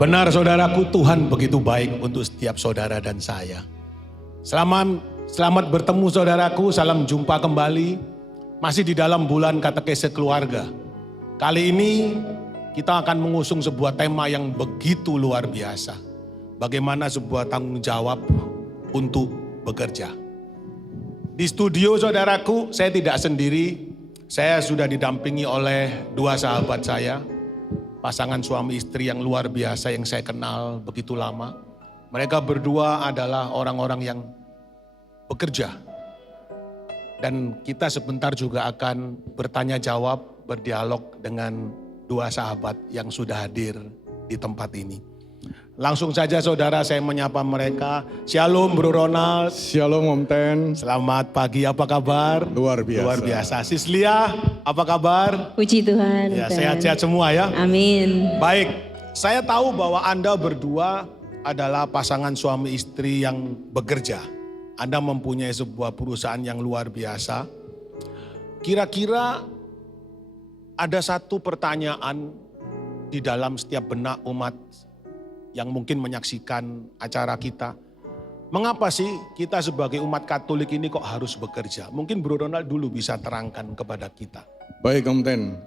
Benar saudaraku, Tuhan begitu baik untuk setiap saudara dan saya. Selamat bertemu saudaraku, salam jumpa kembali. Masih di dalam bulan katekese keluarga. Kali ini kita akan mengusung sebuah tema yang begitu luar biasa. Bagaimana sebuah tanggung jawab untuk bekerja. Di studio saudaraku, saya tidak sendiri. Saya sudah didampingi oleh dua sahabat saya. Pasangan suami istri yang luar biasa yang saya kenal begitu lama. Mereka berdua adalah orang-orang yang bekerja. Dan kita sebentar juga akan bertanya jawab, berdialog dengan dua sahabat yang sudah hadir di tempat ini. Langsung saja saudara, saya menyapa mereka. Shalom Bro Ronald. Shalom Om Ten. Selamat pagi, apa kabar? Luar biasa. Luar biasa. Sislia, apa kabar? Puji Tuhan. Ya, sehat-sehat semua ya. Amin. Baik, saya tahu bahwa Anda berdua adalah pasangan suami istri yang bekerja. Anda mempunyai sebuah perusahaan yang luar biasa. Kira-kira ada satu pertanyaan di dalam setiap benak umat yang mungkin menyaksikan acara kita. Mengapa sih kita sebagai umat Katolik ini kok harus bekerja? Mungkin Bro Ronald dulu bisa terangkan kepada kita. Baik Om Ten.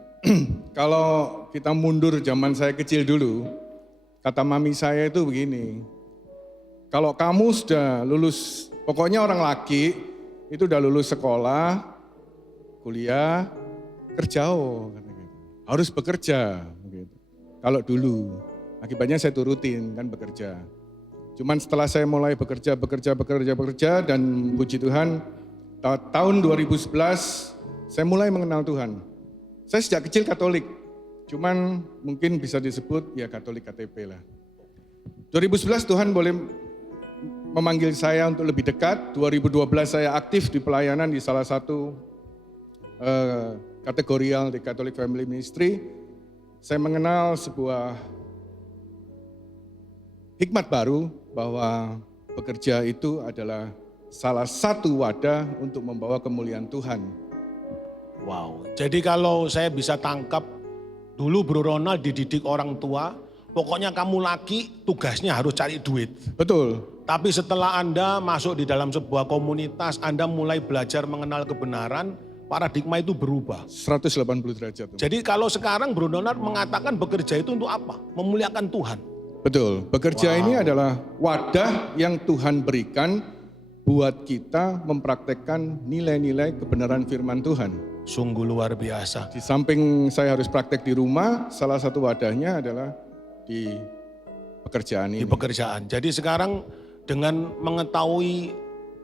Kalau kita mundur zaman saya kecil dulu, kata mami saya itu begini. Kalau kamu sudah lulus, pokoknya orang laki itu udah lulus sekolah, kuliah, kerja harus bekerja. Kalau dulu. Akibatnya saya turutin kan bekerja. Cuman setelah saya mulai bekerja dan puji Tuhan tahun 2011 saya mulai mengenal Tuhan. Saya sejak kecil Katolik. Cuman mungkin bisa disebut ya Katolik KTP lah. 2011 Tuhan boleh memanggil saya untuk lebih dekat. 2012 saya aktif di pelayanan di salah satu kategorial di Catholic Family Ministry. Saya mengenal sebuah hikmat baru bahwa bekerja itu adalah salah satu wadah untuk membawa kemuliaan Tuhan. Wow, jadi kalau saya bisa tangkap, dulu Bro Ronald dididik orang tua, pokoknya kamu laki tugasnya harus cari duit. Betul. Tapi setelah Anda masuk di dalam sebuah komunitas, Anda mulai belajar mengenal kebenaran, paradigma itu berubah. 180 derajat. Jadi kalau sekarang Bro Ronald mengatakan bekerja itu untuk apa? Memuliakan Tuhan. Betul, bekerja ini adalah wadah yang Tuhan berikan buat kita mempraktekkan nilai-nilai kebenaran firman Tuhan. Sungguh luar biasa. Di samping saya harus praktek di rumah, salah satu wadahnya adalah di pekerjaan ini. Di pekerjaan. Jadi sekarang dengan mengetahui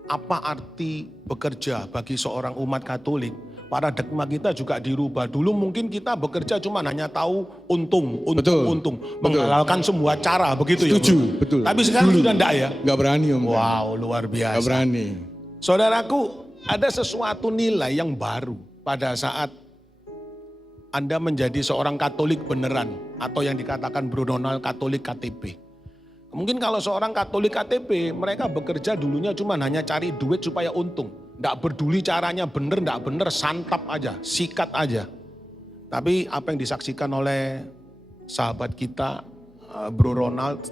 apa arti bekerja bagi seorang umat Katolik, paradigma kita juga dirubah. Dulu mungkin kita bekerja cuma hanya tahu untung, menghalalkan semua cara begitu. Setuju, ya. Betul. Tapi sekarang sudah enggak ya? Enggak berani Om. Wow, luar biasa. Enggak berani. Saudaraku, ada sesuatu nilai yang baru pada saat Anda menjadi seorang Katolik beneran atau yang dikatakan Bro Ronald Katolik KTP. Mungkin kalau seorang Katolik KTP, mereka bekerja dulunya cuma hanya cari duit supaya untung. Nggak peduli caranya bener, nggak bener, santap aja, sikat aja. Tapi apa yang disaksikan oleh sahabat kita, Bro Ronald,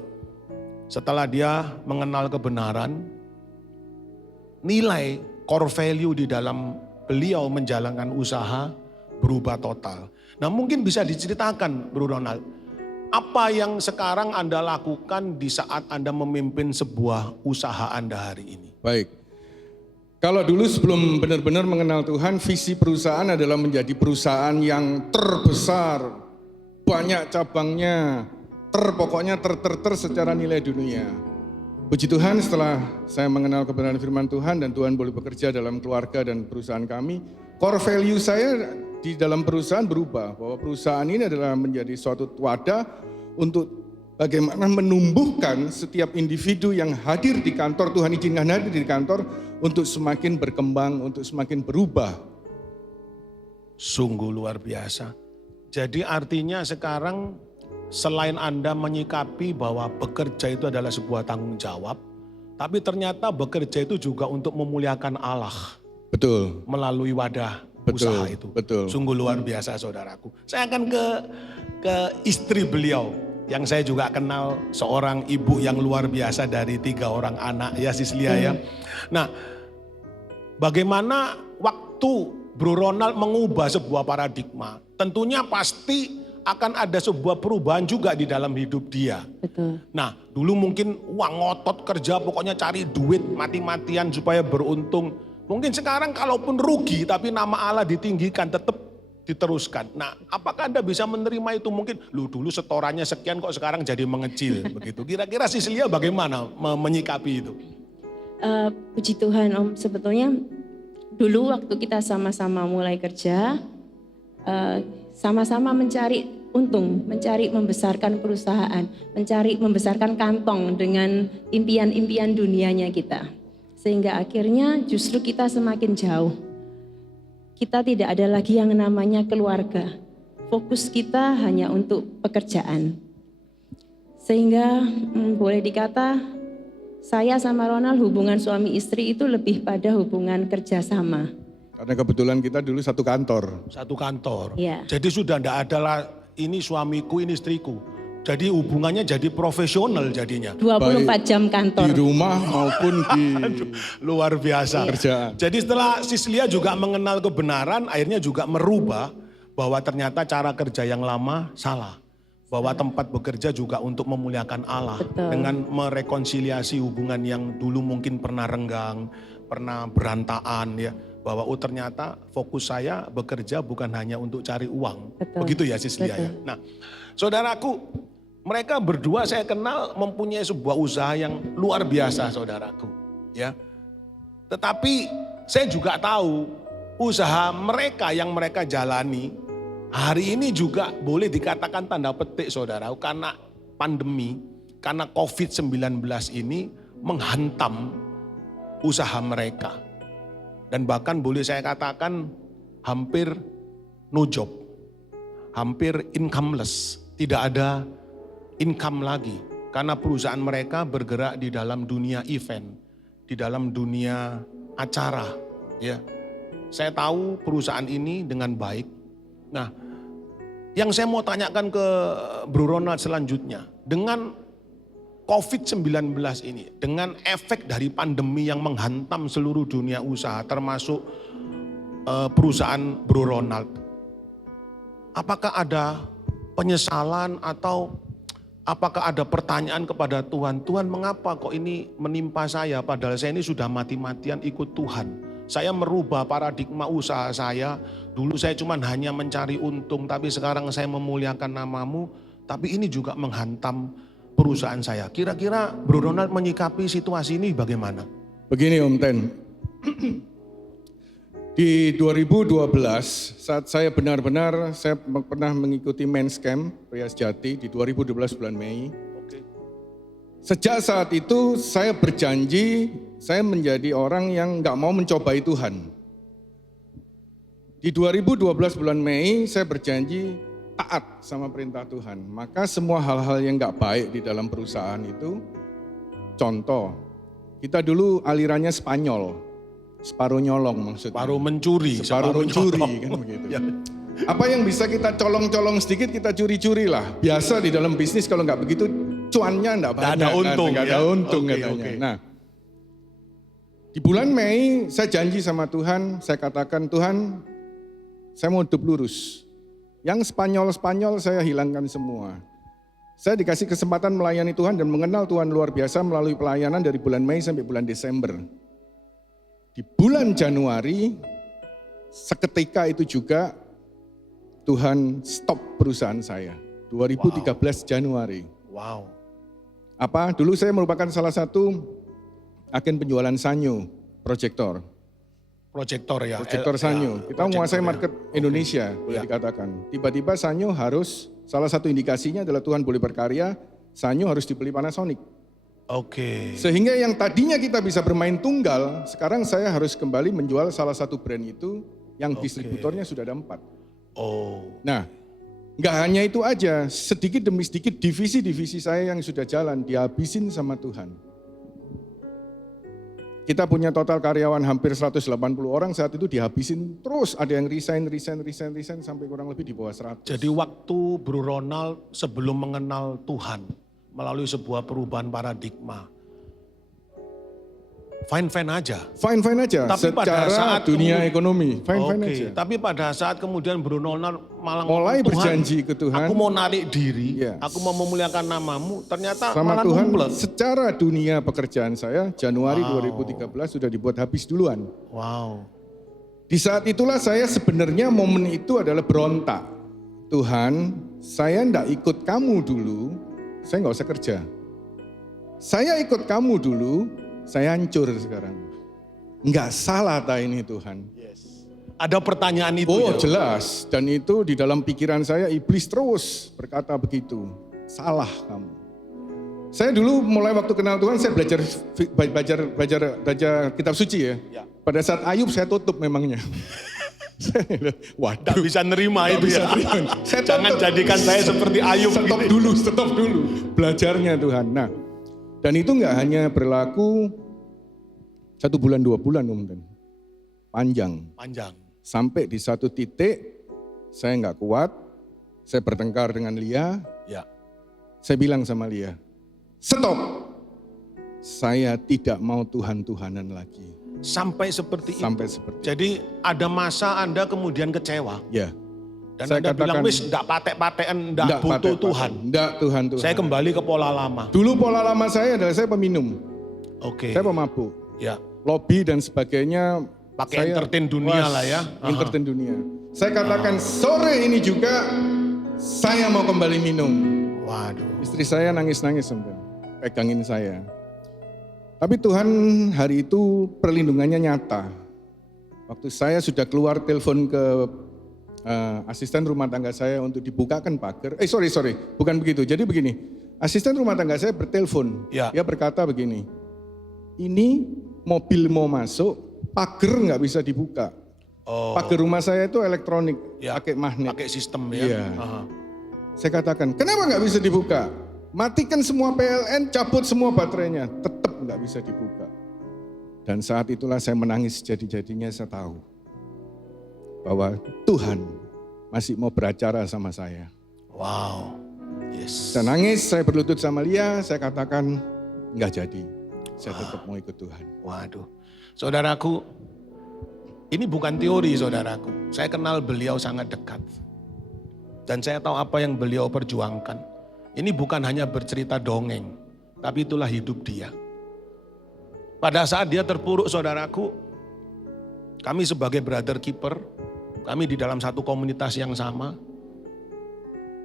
setelah dia mengenal kebenaran, nilai core value di dalam beliau menjalankan usaha berubah total. Nah mungkin bisa diceritakan Bro Ronald, apa yang sekarang Anda lakukan di saat Anda memimpin sebuah usaha Anda hari ini? Baik. Kalau dulu sebelum benar-benar mengenal Tuhan, visi perusahaan adalah menjadi perusahaan yang terbesar, banyak cabangnya, pokoknya ter secara nilai dunia. Puji Tuhan setelah saya mengenal kebenaran firman Tuhan dan Tuhan boleh bekerja dalam keluarga dan perusahaan kami, core value saya di dalam perusahaan berubah, bahwa perusahaan ini adalah menjadi suatu wadah untuk bagaimana menumbuhkan setiap individu yang hadir di kantor, Tuhan izinkan hadir di kantor untuk semakin berkembang, untuk semakin berubah. Sungguh luar biasa. Jadi artinya sekarang selain Anda menyikapi bahwa bekerja itu adalah sebuah tanggung jawab, tapi ternyata bekerja itu juga untuk memuliakan Allah. Betul. Melalui wadah Betul, usaha itu. betul. Sungguh luar biasa saudaraku. Saya akan ke istri beliau. yang saya juga kenal seorang ibu yang luar biasa dari 3 orang anak ya Sislia ya. Nah, bagaimana waktu Bro Ronald mengubah sebuah paradigma? Tentunya pasti akan ada sebuah perubahan juga di dalam hidup dia. Betul. Nah, dulu mungkin uang ngotot kerja pokoknya cari duit mati-matian supaya beruntung. Mungkin sekarang kalaupun rugi tapi nama Allah ditinggikan tetap diteruskan. Nah, apakah Anda bisa menerima itu? Mungkin lu dulu setorannya sekian kok sekarang jadi mengecil begitu. Kira-kira Sislia bagaimana menyikapi itu? Puji Tuhan Om, sebetulnya dulu waktu kita sama-sama mulai kerja, sama-sama mencari untung, mencari membesarkan perusahaan, mencari membesarkan kantong dengan impian-impian dunianya kita. Sehingga akhirnya justru kita semakin jauh. Kita tidak ada lagi yang namanya keluarga. Fokus kita hanya untuk pekerjaan. Sehingga boleh dikata saya sama Ronald hubungan suami istri itu lebih pada hubungan kerjasama. Karena kebetulan kita dulu satu kantor. Satu kantor. Iya. Jadi sudah tidak ada lah ini suamiku, ini istriku. Jadi hubungannya jadi profesional jadinya. 24 jam kantor. Di rumah maupun di Luar biasa. kerjaan. Jadi setelah Sislia juga mengenal kebenaran, akhirnya juga merubah bahwa ternyata cara kerja yang lama salah. Bahwa tempat bekerja juga untuk memuliakan Allah. Betul. Dengan merekonsiliasi hubungan yang dulu mungkin pernah renggang, pernah berantakan ya. Bahwa ternyata fokus saya bekerja bukan hanya untuk cari uang. Betul. Begitu ya Sislia ya. Nah, saudaraku, mereka berdua saya kenal mempunyai sebuah usaha yang luar biasa saudaraku. Ya. Tetapi saya juga tahu usaha mereka yang mereka jalani hari ini juga boleh dikatakan tanda petik saudara. Karena pandemi, karena COVID-19 ini menghantam usaha mereka. Dan bahkan boleh saya katakan hampir no job. Hampir incomeless. Tidak ada income lagi. Karena perusahaan mereka bergerak di dalam dunia event. Di dalam dunia acara. Ya, saya tahu perusahaan ini dengan baik. Nah, yang saya mau tanyakan ke Bro Ronald selanjutnya. Dengan COVID-19 ini, dengan efek dari pandemi yang menghantam seluruh dunia usaha, termasuk perusahaan Bro Ronald. Apakah ada penyesalan atau apakah ada pertanyaan kepada Tuhan? Tuhan, mengapa kok ini menimpa saya padahal saya ini sudah mati-matian ikut Tuhan. Saya merubah paradigma usaha saya. Dulu saya cuma hanya mencari untung, tapi sekarang saya memuliakan namamu. Tapi ini juga menghantam perusahaan saya. Kira-kira Bro Ronald menyikapi situasi ini bagaimana? Begini Om Ten, di 2012 saat saya saya pernah mengikuti Men's Camp Pria Sejati di 2012 bulan Mei. Sejak saat itu saya berjanji saya menjadi orang yang gak mau mencobai Tuhan. Di 2012 bulan Mei saya berjanji taat sama perintah Tuhan. Maka semua hal-hal yang gak baik di dalam perusahaan itu, contoh, kita dulu alirannya Spanyol, separuh nyolong maksudnya. Separuh mencuri. Separuh mencuri kan begitu. Ya. Apa yang bisa kita colong-colong sedikit kita curi-curi lah. Biasa di dalam bisnis kalau nggak begitu cuannya nggak banyak. Ada untung, nggak ada untung katanya. Okay. Nah, di bulan Mei saya janji sama Tuhan, saya katakan Tuhan, saya mau hidup lurus. Yang Spanyol-Spanyol saya hilangkan semua. Saya dikasih kesempatan melayani Tuhan dan mengenal Tuhan luar biasa melalui pelayanan dari bulan Mei sampai bulan Desember. Di bulan Januari, seketika itu juga Tuhan stop perusahaan saya. 2013 Januari. Wow. Apa? Dulu saya merupakan salah satu agen penjualan sanyo, proyektor. Proyektor ya. Proyektor sanyo. Kita menguasai market Indonesia, boleh Ya. dikatakan. Tiba-tiba sanyo harus, salah satu indikasinya adalah Tuhan boleh berkarya, sanyo harus dibeli Panasonic. Oke. Sehingga yang tadinya kita bisa bermain tunggal, sekarang saya harus kembali menjual salah satu brand itu yang distributornya sudah ada 4. Oh. Nah, nggak hanya itu aja, sedikit demi sedikit divisi-divisi saya yang sudah jalan dihabisin sama Tuhan. Kita punya total karyawan hampir 180 orang, saat itu dihabisin terus, ada yang resign sampai kurang lebih di bawah 100. Jadi waktu Bro Ronald sebelum mengenal Tuhan melalui sebuah perubahan paradigma, fine-fine aja. Fine-fine aja, Tapi pada secara saat dunia ekonomi, fine-fine Oke, aja. tapi pada saat kemudian Bro Ronald malah Mulai ngomong, berjanji ke Tuhan, aku mau narik diri, Yes. aku mau memuliakan namamu, ternyata sama malah Tuhan, numplek. secara dunia pekerjaan saya, Januari 2013 sudah dibuat habis duluan. Wow. Di saat itulah saya sebenarnya momen itu adalah berontak. Tuhan, saya ndak ikut kamu dulu, saya nggak usah kerja. Saya ikut kamu dulu, saya hancur sekarang. Nggak salah tak ini Tuhan. Ada pertanyaan itu Oh ya? jelas, dan itu di dalam pikiran saya iblis terus berkata begitu. Salah kamu. Saya dulu mulai waktu kenal Tuhan saya belajar kitab suci ya. Pada saat Ayub saya tutup memangnya. Waduh. Tidak bisa nerima Nggak itu bisa ya. terima. Saya Jangan tutup. jadikan saya seperti Ayub. Stop gitu. dulu, stop dulu. Belajarnya Tuhan. Nah, dan itu nggak hanya berlaku 1 bulan 2 bulan Om Dan. Panjang. Panjang. Sampai di satu titik saya nggak kuat, saya bertengkar dengan Lia, Ya. saya bilang sama Lia, stop, saya tidak mau Tuhan-Tuhanan lagi. Sampai seperti Sampai itu. seperti Jadi ada masa Anda kemudian kecewa. ya. Dan Saya Anda bilang, katakan, wis enggak patek-patekan, enggak Nggak butuh patek-patek. Tuhan. Nggak Tuhan. Saya kembali ke pola lama. Dulu pola lama saya adalah saya peminum, Oke. saya pemabuk, Ya. lobby dan sebagainya. Pakai saya- entertain dunia Wah, lah ya. Entertain dunia. Saya katakan sore ini juga saya mau kembali minum. Waduh. Istri saya nangis-nangis sebenarnya, pegangin saya. Tapi Tuhan hari itu perlindungannya nyata. Waktu saya sudah keluar telepon ke asisten rumah tangga saya untuk dibukakan pagar. Sorry, bukan begitu. Jadi begini, asisten rumah tangga saya bertelepon. Ya. Dia berkata begini, ini mobil mau masuk, pagar nggak bisa dibuka. Oh, Pagar rumah saya itu elektronik, Ya. pakai magnet. pakai sistem ya. Iya. Aha. Saya katakan, kenapa nggak bisa dibuka? Matikan semua PLN, cabut semua baterainya, tetap nggak bisa dibuka. Dan saat itulah saya menangis jadi-jadinya, saya tahu bahwa Tuhan masih mau beracara sama saya. Wow. Yes. Saya nangis, saya berlutut sama Lia, saya katakan nggak jadi. Saya tetap mau ikut Tuhan. Waduh. Saudaraku, ini bukan teori saudaraku. Saya kenal beliau sangat dekat. Dan saya tahu apa yang beliau perjuangkan. Ini bukan hanya bercerita dongeng, tapi itulah hidup dia. Pada saat dia terpuruk saudaraku, kami sebagai brother keeper, kami di dalam satu komunitas yang sama,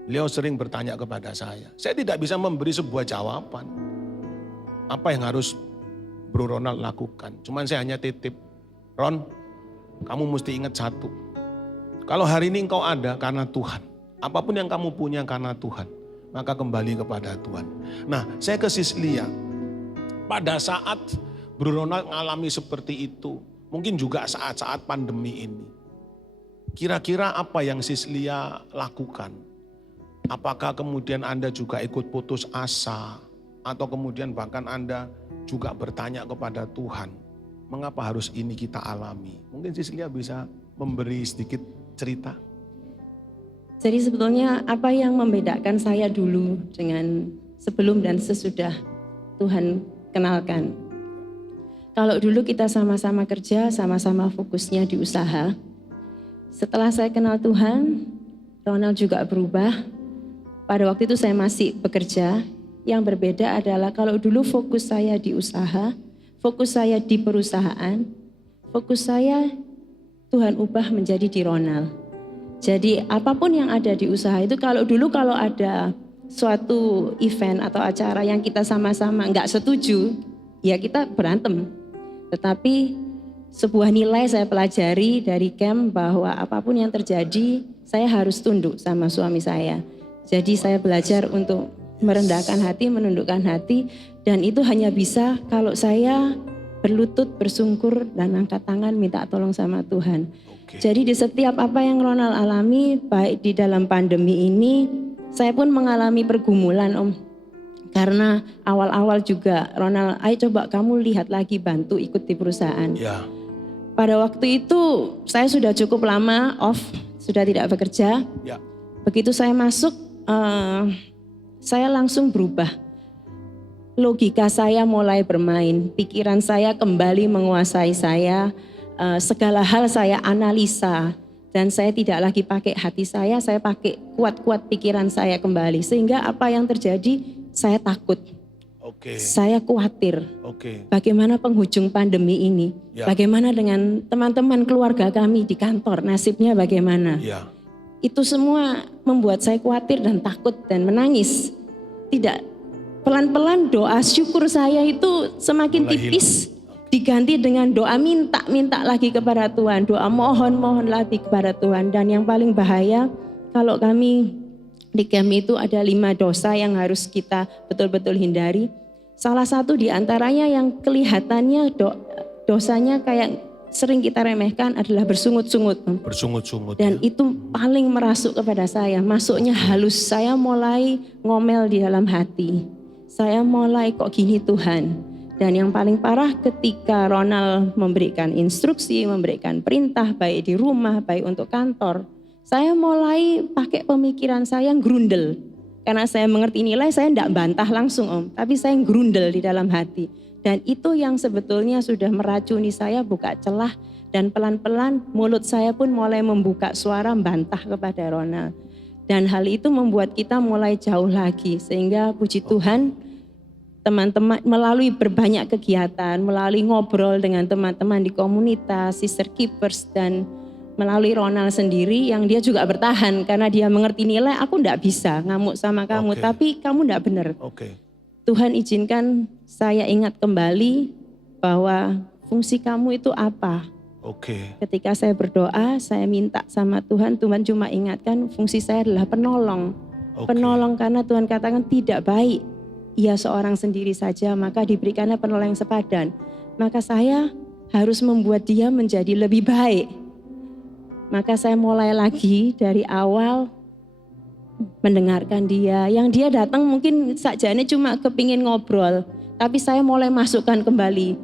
beliau sering bertanya kepada saya. Saya tidak bisa memberi sebuah jawaban. Apa yang harus Bro Ronald lakukan. Cuman saya hanya titip, Ron, kamu mesti ingat satu. Kalau hari ini engkau ada karena Tuhan. Apapun yang kamu punya karena Tuhan. Maka kembali kepada Tuhan. Nah, saya ke Sis Lia. Pada saat Bro Ronald mengalami seperti itu. Mungkin juga saat-saat pandemi ini. Kira-kira apa yang Sis Lia lakukan? Apakah kemudian Anda juga ikut putus asa? Atau kemudian bahkan Anda juga bertanya kepada Tuhan, mengapa harus ini kita alami? Mungkin Sis Lia bisa memberi sedikit cerita. Jadi sebetulnya apa yang membedakan saya dulu dengan sebelum dan sesudah Tuhan kenalkan. Kalau dulu kita sama-sama kerja, sama-sama fokusnya di usaha. Setelah saya kenal Tuhan, Ronald juga berubah. Pada waktu itu saya masih bekerja. Yang berbeda adalah kalau dulu fokus saya di usaha, fokus saya di perusahaan, fokus saya Tuhan ubah menjadi di Ronald. Jadi apapun yang ada di usaha itu kalau ada suatu event atau acara yang kita sama-sama nggak setuju, ya kita berantem. Tetapi sebuah nilai saya pelajari dari camp bahwa apapun yang terjadi, saya harus tunduk sama suami saya. Jadi saya belajar untuk merendahkan hati, menundukkan hati, dan itu hanya bisa kalau saya berlutut, bersungkur, dan angkat tangan minta tolong sama Tuhan. Jadi di setiap apa yang Ronald alami, baik di dalam pandemi ini, saya pun mengalami pergumulan Om. Karena awal-awal juga, Ronald, ayo coba kamu lihat lagi, bantu ikut di perusahaan. Ya. Pada waktu itu saya sudah cukup lama off, sudah tidak bekerja. Ya. Begitu saya masuk, saya langsung berubah. Logika saya mulai bermain, pikiran saya kembali menguasai saya, segala hal saya analisa. Dan saya tidak lagi pakai hati saya pakai kuat-kuat pikiran saya kembali. Sehingga apa yang terjadi, saya takut. Oke. Saya khawatir. Oke. Bagaimana penghujung pandemi ini? Ya. Bagaimana dengan teman-teman keluarga kami di kantor? Nasibnya bagaimana? Ya. Itu semua membuat saya khawatir dan takut dan menangis. Tidak, pelan-pelan doa syukur saya itu semakin Mulai tipis. Diganti dengan doa minta lagi kepada Tuhan. Doa mohon lagi kepada Tuhan. Dan yang paling bahaya, kalau kami di camp itu ada 5 dosa yang harus kita betul-betul hindari. Salah satu di antaranya yang kelihatannya dosanya kayak sering kita remehkan adalah bersungut-sungut. Bersungut-sungut. Dan Ya. itu paling merasuk kepada saya. Masuknya halus, saya mulai ngomel di dalam hati. Saya mulai kok gini Tuhan. Dan yang paling parah ketika Ronald memberikan instruksi, memberikan perintah baik di rumah, baik untuk kantor. Saya mulai pakai pemikiran saya yang grundel. Karena saya mengerti nilai, saya tidak bantah langsung Om. Tapi saya grundel di dalam hati. Dan itu yang sebetulnya sudah meracuni saya, buka celah. Dan pelan-pelan mulut saya pun mulai membuka suara bantah kepada Ronald. Dan hal itu membuat kita mulai jauh lagi. Sehingga puji Tuhan, teman-teman melalui berbanyak kegiatan, melalui ngobrol dengan teman-teman di komunitas, sister keepers, dan melalui Ronald sendiri yang dia juga bertahan karena dia mengerti nilai, aku enggak bisa ngamuk sama kamu, Oke. tapi kamu enggak benar. Oke. Tuhan izinkan saya ingat kembali bahwa fungsi kamu itu apa. Oke. Ketika saya berdoa, saya minta sama Tuhan, Tuhan cuma ingatkan fungsi saya adalah penolong. Oke. Penolong karena Tuhan katakan tidak baik. Ia seorang sendiri saja, maka diberikannya penolong yang sepadan. Maka saya harus membuat dia menjadi lebih baik. Maka saya mulai lagi dari awal mendengarkan dia. Yang dia datang mungkin sakjane cuma kepingin ngobrol. Tapi saya mulai masukkan kembali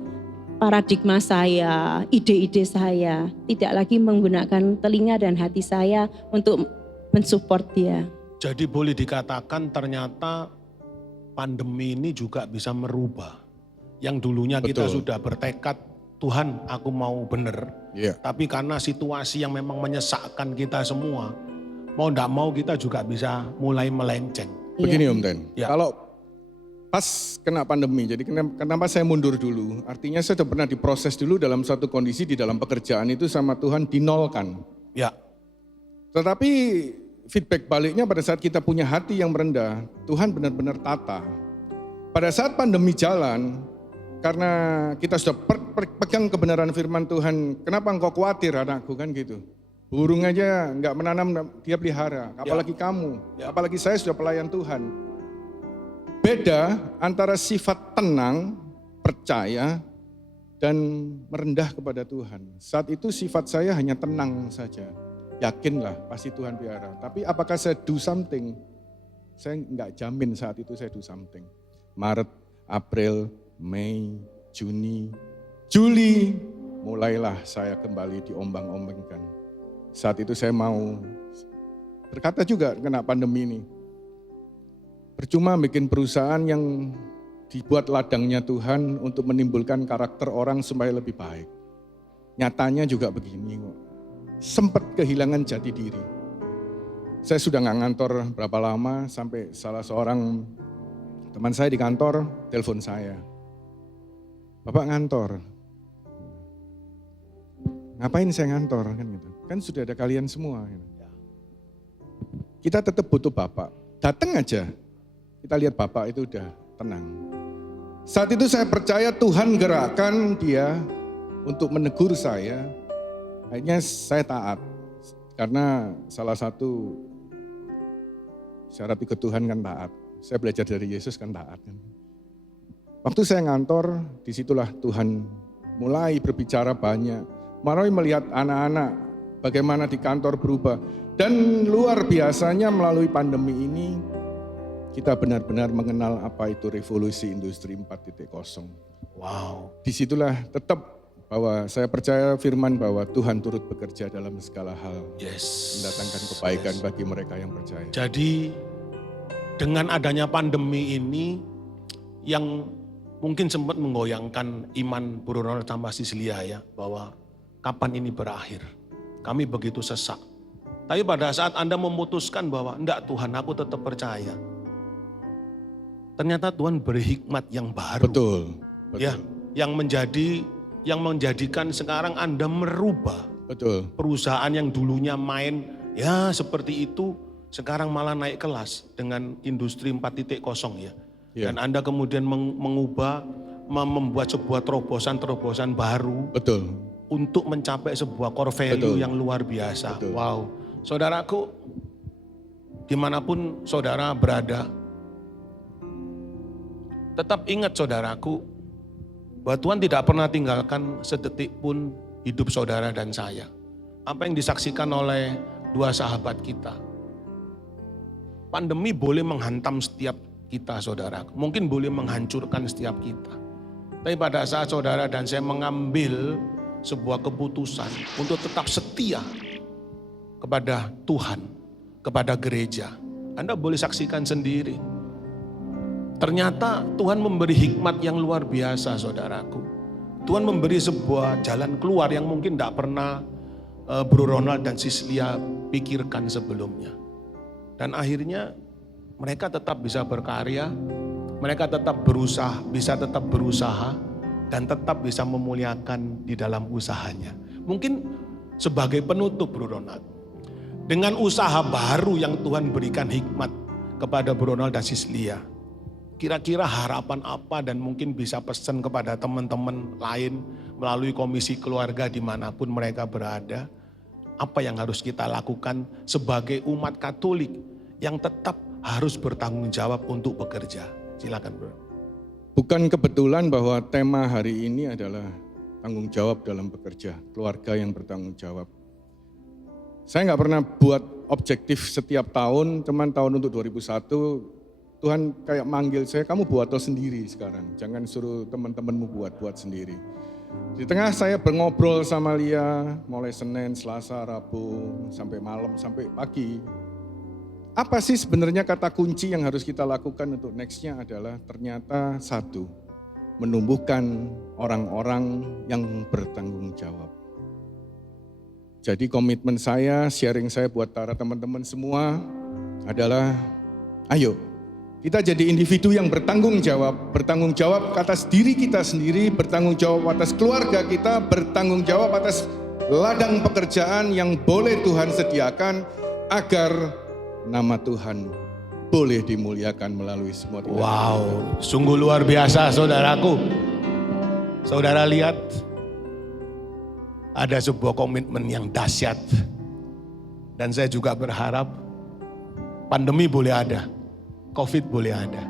paradigma saya, ide-ide saya. Tidak lagi menggunakan telinga dan hati saya untuk mensupport dia. Jadi boleh dikatakan ternyata pandemi ini juga bisa merubah. Yang dulunya kita Betul. sudah bertekad, Tuhan aku mau benar. Iya. Tapi karena situasi yang memang menyesakkan kita semua, mau tidak mau kita juga bisa mulai melenceng. Begini Iya. Om Ten, Ya. kalau pas kena pandemi, jadi kenapa saya mundur dulu? Artinya saya sudah pernah diproses dulu dalam satu kondisi di dalam pekerjaan itu sama Tuhan dinolkan. Ya. Tetapi feedback baliknya pada saat kita punya hati yang merendah, Tuhan benar-benar tata. Pada saat pandemi jalan, karena kita sudah pegang kebenaran firman Tuhan, kenapa engkau khawatir anakku kan gitu. Burung aja nggak menanam, dia pelihara, apalagi kamu, apalagi saya sudah pelayan Tuhan. Beda antara sifat tenang, percaya, dan merendah kepada Tuhan. Saat itu sifat saya hanya tenang saja. Yakinlah pasti Tuhan pelihara. Tapi apakah saya do something? Saya nggak jamin saat itu saya do something. Maret, April, Mei, Juni, Juli, mulailah saya kembali diombang-ombangkan. Saat itu saya mau berkata juga kena pandemi ini. Percuma bikin perusahaan yang dibuat ladangnya Tuhan untuk menimbulkan karakter orang supaya lebih baik. Nyatanya juga begini kok. Sempat kehilangan jati diri. Saya sudah nggak ngantor berapa lama sampai salah seorang teman saya di kantor telepon saya. Bapak ngantor. Ngapain saya ngantor kan gitu. Kan sudah ada kalian semua. Gitu. Kita tetap butuh Bapak. Datang aja. Kita lihat Bapak itu udah tenang. Saat itu saya percaya Tuhan gerakkan dia untuk menegur saya. Akhirnya saya taat. Karena salah satu syarat ikut Tuhan kan taat. Saya belajar dari Yesus kan taat. Waktu saya ngantor, disitulah Tuhan mulai berbicara banyak. Mulai melihat anak-anak bagaimana di kantor berubah. Dan luar biasanya melalui pandemi ini, kita benar-benar mengenal apa itu revolusi industri 4.0. Wow. Disitulah tetap bahwa saya percaya firman bahwa Tuhan turut bekerja dalam segala hal. Yes. Mendatangkan kebaikan bagi mereka yang percaya. Jadi dengan adanya pandemi ini yang mungkin sempat menggoyangkan iman Bro Ronald sama Sislia ya, bahwa kapan ini berakhir. Kami begitu sesak. Tapi pada saat Anda memutuskan bahwa enggak Tuhan, aku tetap percaya. Ternyata Tuhan beri hikmat yang baru. Betul. Ya, yang menjadikan sekarang Anda merubah Betul. perusahaan yang dulunya main ya seperti itu, sekarang malah naik kelas dengan industri 4.0 ya. Ya. Dan Anda kemudian mengubah, membuat sebuah terobosan-terobosan baru. Betul. Untuk mencapai sebuah core value Betul. yang luar biasa. Betul. Wow. Saudaraku, dimanapun saudara berada, tetap ingat saudaraku, bahwa Tuhan tidak pernah tinggalkan sedetik pun hidup saudara dan saya. Apa yang disaksikan oleh dua sahabat kita. Pandemi boleh menghantam setiap kita saudara. Mungkin boleh menghancurkan setiap kita. Tapi pada saat saudara dan saya mengambil sebuah keputusan untuk tetap setia kepada Tuhan, kepada gereja. Anda boleh saksikan sendiri. Ternyata Tuhan memberi hikmat yang luar biasa saudaraku. Tuhan memberi sebuah jalan keluar yang mungkin tidak pernah Bro Ronald dan Sislia pikirkan sebelumnya. Dan akhirnya mereka tetap bisa berkarya, mereka tetap berusaha dan tetap bisa memuliakan di dalam usahanya. Mungkin sebagai penutup Bro Ronald, dengan usaha baru yang Tuhan berikan hikmat kepada Bro Ronald dan Sislia, kira-kira harapan apa dan mungkin bisa pesan kepada teman-teman lain melalui komisi keluarga dimanapun mereka berada. Apa yang harus kita lakukan sebagai umat Katolik yang tetap harus bertanggung jawab untuk bekerja. Silakan Bro. Bukan kebetulan bahwa tema hari ini adalah tanggung jawab dalam bekerja, keluarga yang bertanggung jawab. Saya nggak pernah buat objektif setiap tahun, cuman tahun untuk 2001, Tuhan kayak manggil saya, kamu buat sendiri sekarang, jangan suruh teman-temanmu buat sendiri. Di tengah saya berngobrol sama Lia, mulai Senin, Selasa, Rabu, sampai malam, sampai pagi. Apa sih sebenarnya kata kunci yang harus kita lakukan untuk nextnya adalah ternyata satu, menumbuhkan orang-orang yang bertanggung jawab. Jadi komitmen saya, sharing saya buat para teman-teman semua adalah, ayo kita jadi individu yang bertanggung jawab atas diri kita sendiri, bertanggung jawab atas keluarga kita, bertanggung jawab atas ladang pekerjaan yang boleh Tuhan sediakan agar nama Tuhan boleh dimuliakan melalui semua tindakan. Wow, sungguh luar biasa saudaraku. Saudara lihat, ada sebuah komitmen yang dahsyat. Dan saya juga berharap pandemi boleh ada, COVID boleh ada.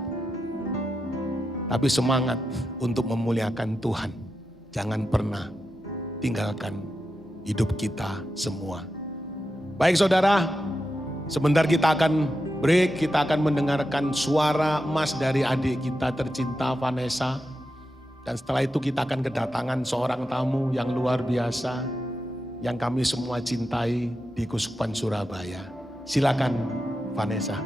Tapi semangat untuk memuliakan Tuhan. Jangan pernah tinggalkan hidup kita semua. Baik saudara, sebentar kita akan break, kita akan mendengarkan suara emas dari adik kita tercinta Vanessa. Dan setelah itu kita akan kedatangan seorang tamu yang luar biasa, yang kami semua cintai di Keuskupan Surabaya. Silakan Vanessa.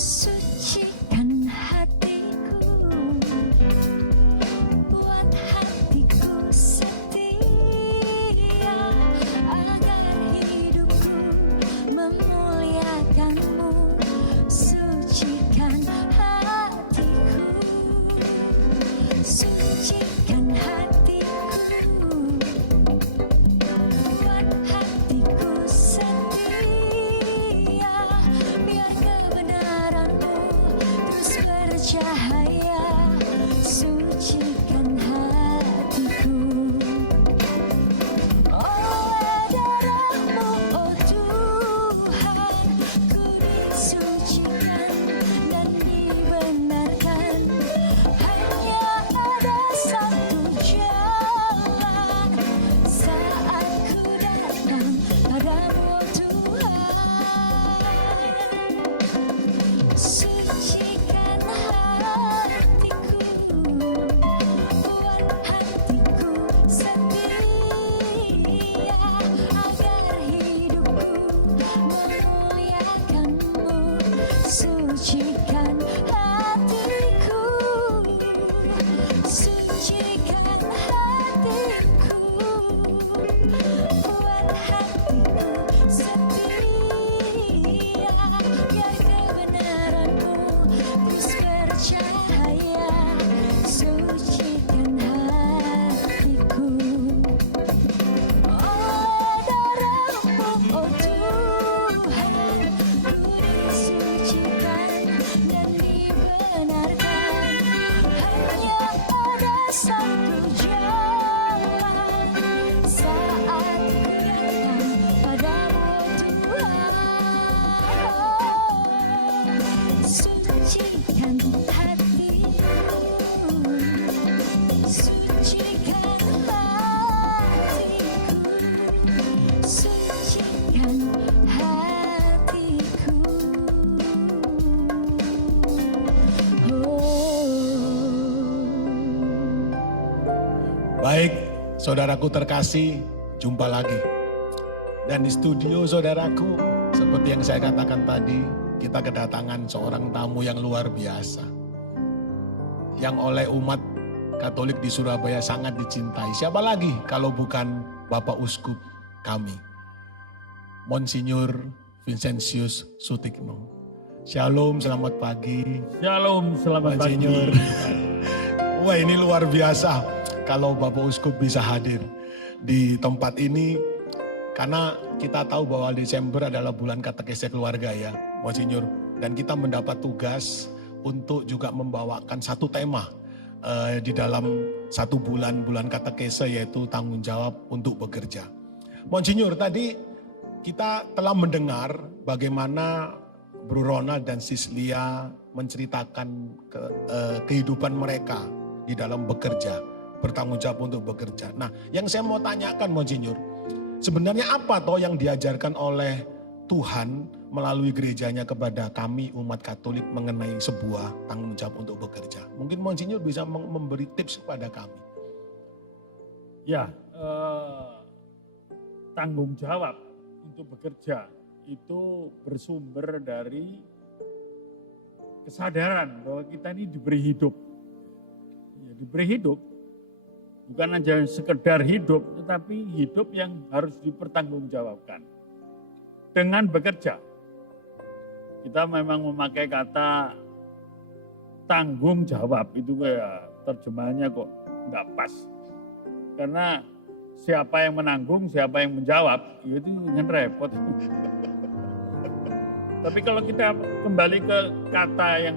Sucikan hatiku, buat hatiku setia, agar hidupku memuliakanmu. sucikan hatiku, sucikan hatiku, buat hatiku setia, biar kebenaranmu terus percaya, sucikan hatiku. Oleh darahmu, oh Tuhan, ku disucikan dan dibenarkan. Hanya ada satu jalan saat ku datang padamu Tuhan. Sucikan hatiku, sucikan hatiku, sucikan hatiku. Baik, saudaraku terkasih, jumpa lagi. Dan di studio saudaraku, seperti yang saya katakan tadi, kita kedatangan seorang tamu yang luar biasa. Yang oleh umat Katolik di Surabaya sangat dicintai. Siapa lagi kalau bukan Bapak Uskup kami, Monsinyur Vincentius Sutikno. Shalom, selamat pagi. Shalom, selamat pagi. Monsinyur. Wah, ini luar biasa kalau Bapak Uskup bisa hadir di tempat ini, karena kita tahu bahwa Desember adalah bulan katekese keluarga ya, Monsinyur. Dan kita mendapat tugas untuk juga membawakan satu tema di dalam satu bulan katekese, yaitu tanggung jawab untuk bekerja. Monsinyur, tadi kita telah mendengar bagaimana Bro Ronald dan Sis Lia menceritakan kehidupan mereka di dalam bekerja, bertanggung jawab untuk bekerja. Nah, yang saya mau tanyakan Monsinyur, sebenarnya apa toh yang diajarkan oleh Tuhan melalui gerejanya kepada kami umat Katolik mengenai sebuah tanggung jawab untuk bekerja? Mungkin Monsinyur bisa memberi tips kepada kami. Ya, tanggung jawab untuk bekerja itu bersumber dari kesadaran bahwa kita ini diberi hidup. Ya, diberi hidup, bukan hanya sekedar hidup, tetapi hidup yang harus dipertanggungjawabkan. Dengan bekerja, kita memang memakai kata tanggung jawab, itu kayak terjemahannya kok nggak pas. Karena siapa yang menanggung, siapa yang menjawab, itu kan repot. Tapi kalau kita kembali ke kata yang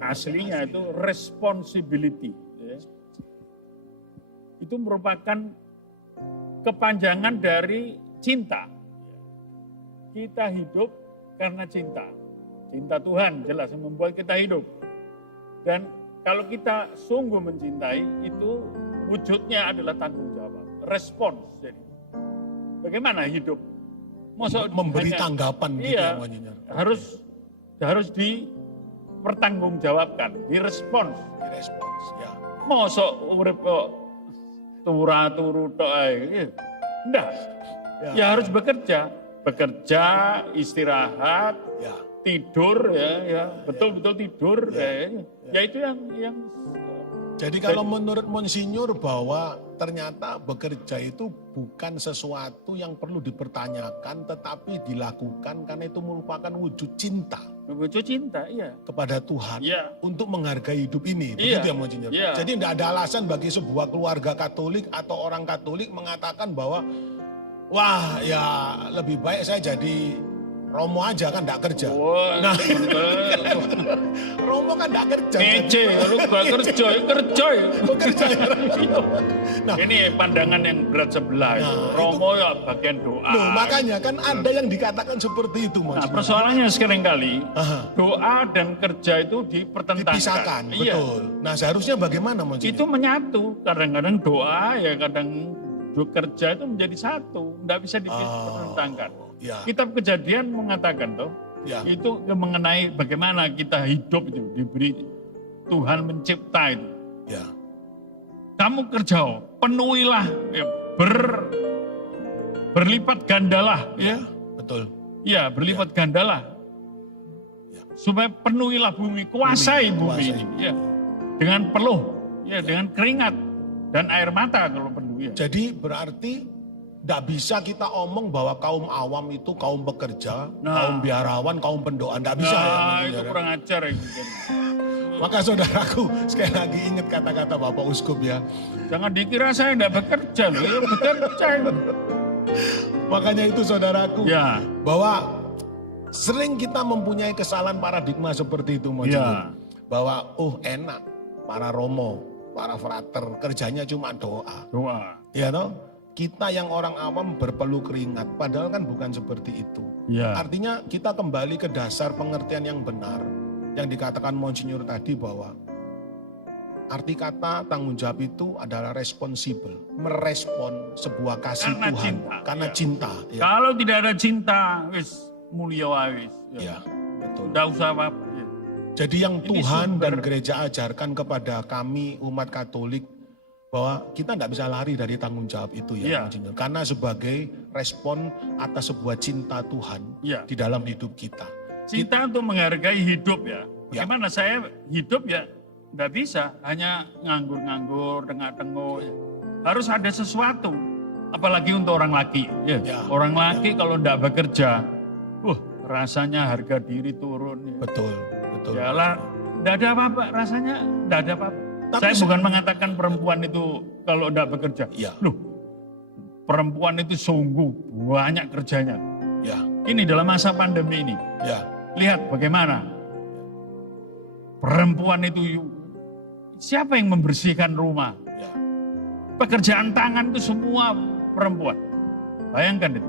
aslinya itu responsibility. Ya. Itu merupakan kepanjangan dari cinta. Kita hidup karena cinta. Cinta Tuhan jelas yang membuat kita hidup. Dan kalau kita sungguh mencintai, itu wujudnya adalah tanggung jawab. Respons. Jadi, bagaimana hidup? Memberi tanggapan gitu ya, Monsinyur. Harus dipertanggungjawabkan, direspons. Direspons, ya. Mosok urip kok turu tok ae. Enggak. Ya harus bekerja, istirahat, Ya. tidur ya, betul-betul tidur ya itu yang Jadi kalau menurut Monsinyur bahwa ternyata bekerja itu bukan sesuatu yang perlu dipertanyakan, tetapi dilakukan karena itu merupakan wujud cinta iya. kepada Tuhan Iya. untuk menghargai hidup ini. Iya. Begitu ya Monsinyur? Iya. Jadi tidak ada alasan bagi sebuah keluarga Katolik atau orang Katolik mengatakan bahwa wah ya lebih baik saya jadi Romo aja kan enggak kerja. Wah, Nah, Romo kan enggak kerja. ngece, lu gak kerja ya. Bekerja ya. Nah, Ini pandangan yang berat sebelah. Nah, Romo ya bagian doa. loh, makanya kan ada yang dikatakan seperti itu Nah, Monsinyur. persoalannya sering kali Aha. doa dan kerja itu dipertentangkan. Dipisahkan, Iya. betul. Nah seharusnya bagaimana Monsinyur? Itu menyatu. Kadang-kadang doa ya kadang kerja itu menjadi satu. Tidak bisa dipertentangkan. Ya, Kitab Kejadian mengatakan toh, ya, itu mengenai bagaimana kita hidup itu diberi Tuhan mencipta itu. ya, Kamu kerja, penuhilah, ya, berlipat gandalah, ya. betul. Iya, berlipat gandalah. Ya. supaya penuhilah bumi, kuasai bumi kuasai. ini. Ya. Dengan peluh, ya, dengan keringat dan air mata kalau perlu. Ya. Jadi berarti tidak bisa kita omong bahwa kaum awam itu kaum pekerja, kaum biarawan, kaum pendoa. Tidak bisa ya. Nah, Monsinyur, itu ya. kurang ajar ya. Maka saudaraku sekali lagi ingat kata-kata Bapak Uskup ya. Jangan dikira saya tidak bekerja loh, ya bekerja. Makanya itu saudaraku Ya, bahwa sering kita mempunyai kesalahan paradigma seperti itu Monsinyur. ya, Bahwa enak para romo, para frater kerjanya cuma doa. doa. Ya toh? Kita yang orang awam berpeluh keringat, padahal kan bukan seperti itu. Ya, Artinya kita kembali ke dasar pengertian yang benar yang dikatakan Monsinyur tadi bahwa arti kata tanggung jawab itu adalah responsible, merespon sebuah kasih Karena Tuhan cinta, karena ya. cinta. Ya, kalau tidak ada cinta, wis mulia wae wis. ya, betul. Tidak usah apa-apa. Ya. Jadi yang Ini Tuhan dan sumber- gereja ajarkan kepada kami umat Katolik bahwa kita tidak bisa lari dari tanggung jawab itu ya, Iya. Monsinyur. Karena sebagai respon atas sebuah cinta Tuhan Ya. di dalam hidup kita. Cinta untuk menghargai hidup ya. Ya. Bagaimana saya hidup ya tidak bisa hanya nganggur-nganggur, tengah-tengah. Ya. Harus ada sesuatu. Apalagi untuk orang laki. Ya. Ya. Orang laki kalau tidak bekerja, rasanya harga diri turun. Ya. Betul, betul. Ya lah, tidak ada apa-apa. Rasanya tidak ada apa-apa. Tapi Saya bukan mengatakan perempuan itu kalau tidak bekerja. Ya, Loh, perempuan itu sungguh banyak kerjanya. ya, Ini dalam masa pandemi ini. ya, Lihat bagaimana perempuan itu, siapa yang membersihkan rumah? ya. Pekerjaan tangan itu semua perempuan. Bayangkan itu.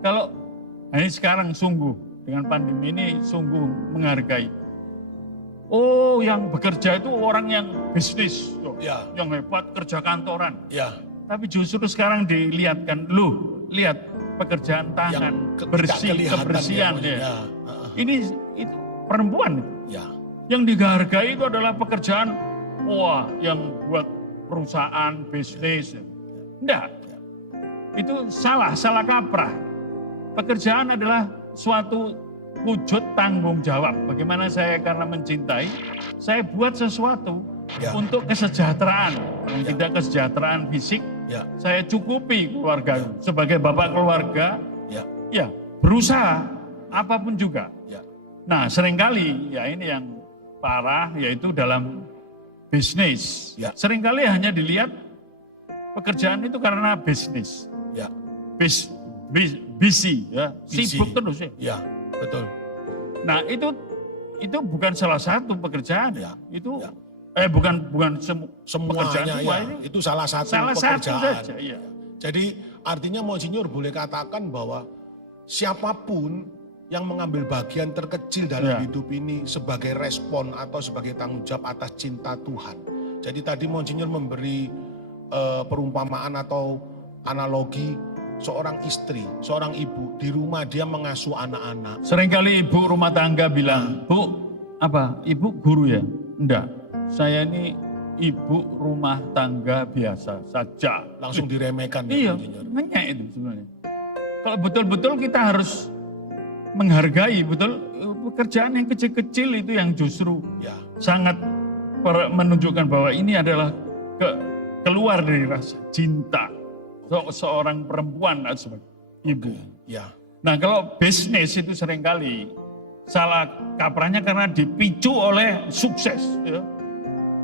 Kalau ini sekarang sungguh dengan pandemi ini sungguh menghargai. Oh, yang bekerja itu orang yang bisnis, Ya. yang hebat kerja kantoran. Ya, Tapi justru sekarang dilihatkan, lihat pekerjaan tangan, tidak bersih, kelihatan kebersihan. ya, Ya. ya. Ini itu perempuan itu. Ya, Yang dihargai itu adalah pekerjaan, yang buat perusahaan, bisnis. Enggak. Itu salah kaprah. Pekerjaan adalah suatu wujud tanggung jawab. Bagaimana saya karena mencintai, saya buat sesuatu Ya. untuk kesejahteraan. Paling Ya. tidak kesejahteraan fisik, ya, saya cukupi keluarga. Sebagai bapak keluarga, ya, ya berusaha apapun juga. ya, Nah, seringkali ya ini yang parah yaitu dalam bisnis. Ya. Seringkali hanya dilihat pekerjaan itu karena bisnis. ya, Busy ya, Busy. sibuk terus ya. ya, betul. Nah, itu bukan salah satu pekerjaan. Ya. Itu Ya. bukan pekerjaan Semuanya semua ya, ini. itu salah satu Salah satu pekerjaan. saja, iya. Jadi artinya Monsinyur boleh katakan bahwa siapapun yang mengambil bagian terkecil dalam Ya. hidup ini sebagai respon atau sebagai tanggung jawab atas cinta Tuhan. Jadi tadi Monsinyur memberi perumpamaan atau analogi seorang istri, seorang ibu di rumah dia mengasuh anak-anak. Seringkali ibu rumah tangga bilang, Bu, ibu guru ya? Enggak, saya ini ibu rumah tangga biasa saja. Langsung diremehkan Iya, ya Monsinyur. banyak itu sebenarnya. Kalau betul-betul kita harus menghargai, betul pekerjaan yang kecil-kecil itu yang justru Ya, sangat menunjukkan bahwa ini adalah keluar dari rasa cinta seorang perempuan sebagai ibu. ya, Nah, kalau bisnis itu seringkali salah kaprahnya karena dipicu oleh sukses. Ya.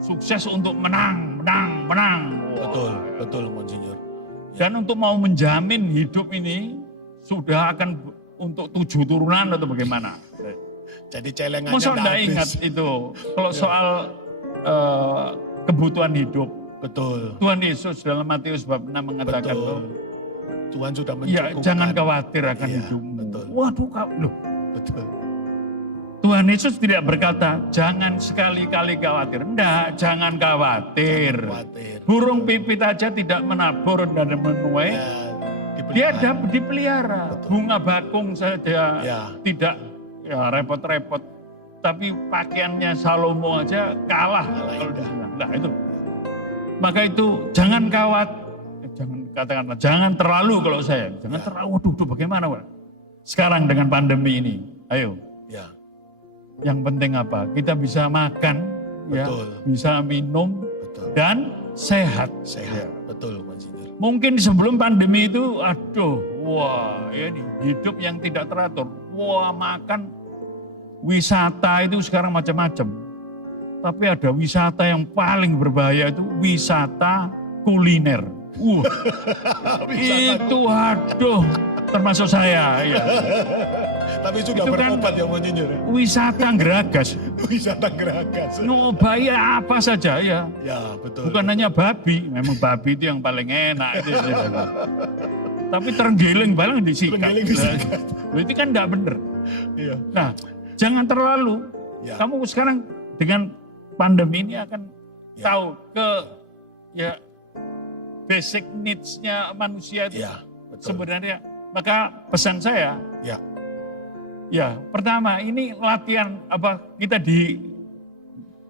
Sukses untuk menang. betul, Wah. betul Monsinyur. Dan untuk mau menjamin hidup ini sudah akan untuk 7 turunan atau bagaimana. Jadi celengannya Masa nggak enggak habis. ingat itu kalau soal kebutuhan hidup. Betul, Tuhan Yesus dalam Matius bab 6 mengatakan, betul. Tuhan sudah ya mencukupkan. jangan khawatir akan Iya, hidupmu. betul. Waduh, loh, Betul. Tuhan Yesus tidak berkata, jangan sekali-kali khawatir. Enggak, jangan khawatir. Khawatir. Burung pipit aja tidak menabur dan menuai. Ya, Dia dipelihara. dipelihara. Betul. Bunga bakung saja Ya. tidak repot-repot. Tapi pakaiannya Salomo aja kalah. Kalah Kalau indah. dibilang. Nah itu. Maka itu jangan khawatir. Jangan terlalu kalau saya. Jangan Ya. terlalu, waduh bagaimana Pak? Sekarang dengan pandemi ini. Ayo. Ya, Yang penting apa? Kita bisa makan, ya, Betul. bisa minum, Betul. dan sehat. Sehat. Betul, Monsinyur. Mungkin sebelum pandemi itu, aduh, wah, ya ini hidup yang tidak teratur. Wah, makan, wisata itu sekarang macam-macam. Tapi ada wisata yang paling berbahaya itu wisata kuliner. Itu aduh, termasuk saya. Ya. Tapi sudah Itu kan berobat ya Monsinyur. wisata geragas, Wisata geragas. nyobai apa saja ya. Ya, betul. Bukan hanya babi, memang babi itu yang paling enak. Itu. Tapi terenggiling paling disikat. Terenggiling disikat. Nah, itu kan enggak benar. Iya. Nah, jangan terlalu. Ya. Kamu sekarang dengan pandemi ini akan Ya. tahu ke ya basic needs-nya manusia itu Ya, betul. sebenarnya. Maka pesan saya, Ya. ya pertama ini latihan apa kita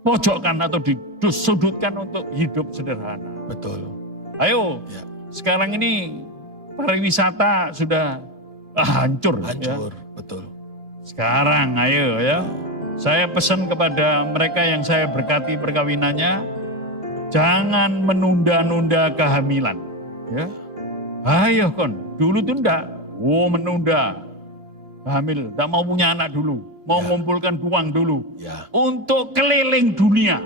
dipojokkan atau disudutkan untuk hidup sederhana. Betul. Ayo, Ya. sekarang ini pariwisata sudah hancur. Ya. Hancur, betul. Sekarang ayo ya. Saya pesan kepada mereka yang saya berkati perkawinannya, jangan menunda-nunda kehamilan. Ya. Ayo kon, dulu tuh enggak. Menunda. Hamil, enggak mau punya anak dulu. Mau Ya. mengumpulkan uang dulu. Ya. Untuk keliling dunia.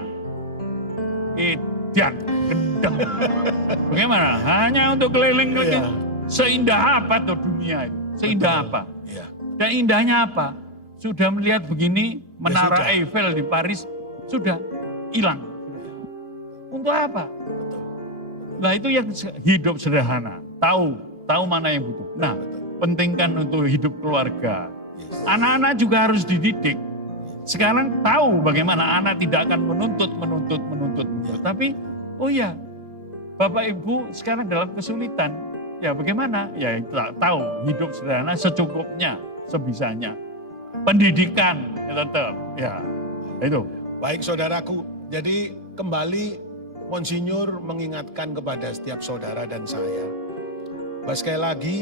Edan, gendeng. Bagaimana? Hanya untuk keliling. Ya. Seindah apa tuh dunia itu? Seindah Betul. apa? Ya. Dan indahnya apa? Sudah melihat begini, Menara sudah. Eiffel di Paris, sudah hilang. Untuk apa? Betul. Nah itu yang hidup sederhana. Tahu mana yang butuh. Nah, pentingkan untuk hidup keluarga. Yes. Anak-anak juga harus dididik. Sekarang tahu bagaimana anak tidak akan menuntut. Tapi, oh ya, Bapak Ibu sekarang dalam kesulitan. Ya bagaimana? Ya tahu hidup sederhana secukupnya, sebisanya. Pendidikan ya tetap, ya itu. Baik saudaraku, jadi kembali Monsinyur mengingatkan kepada setiap saudara dan saya. Bahwa sekali lagi,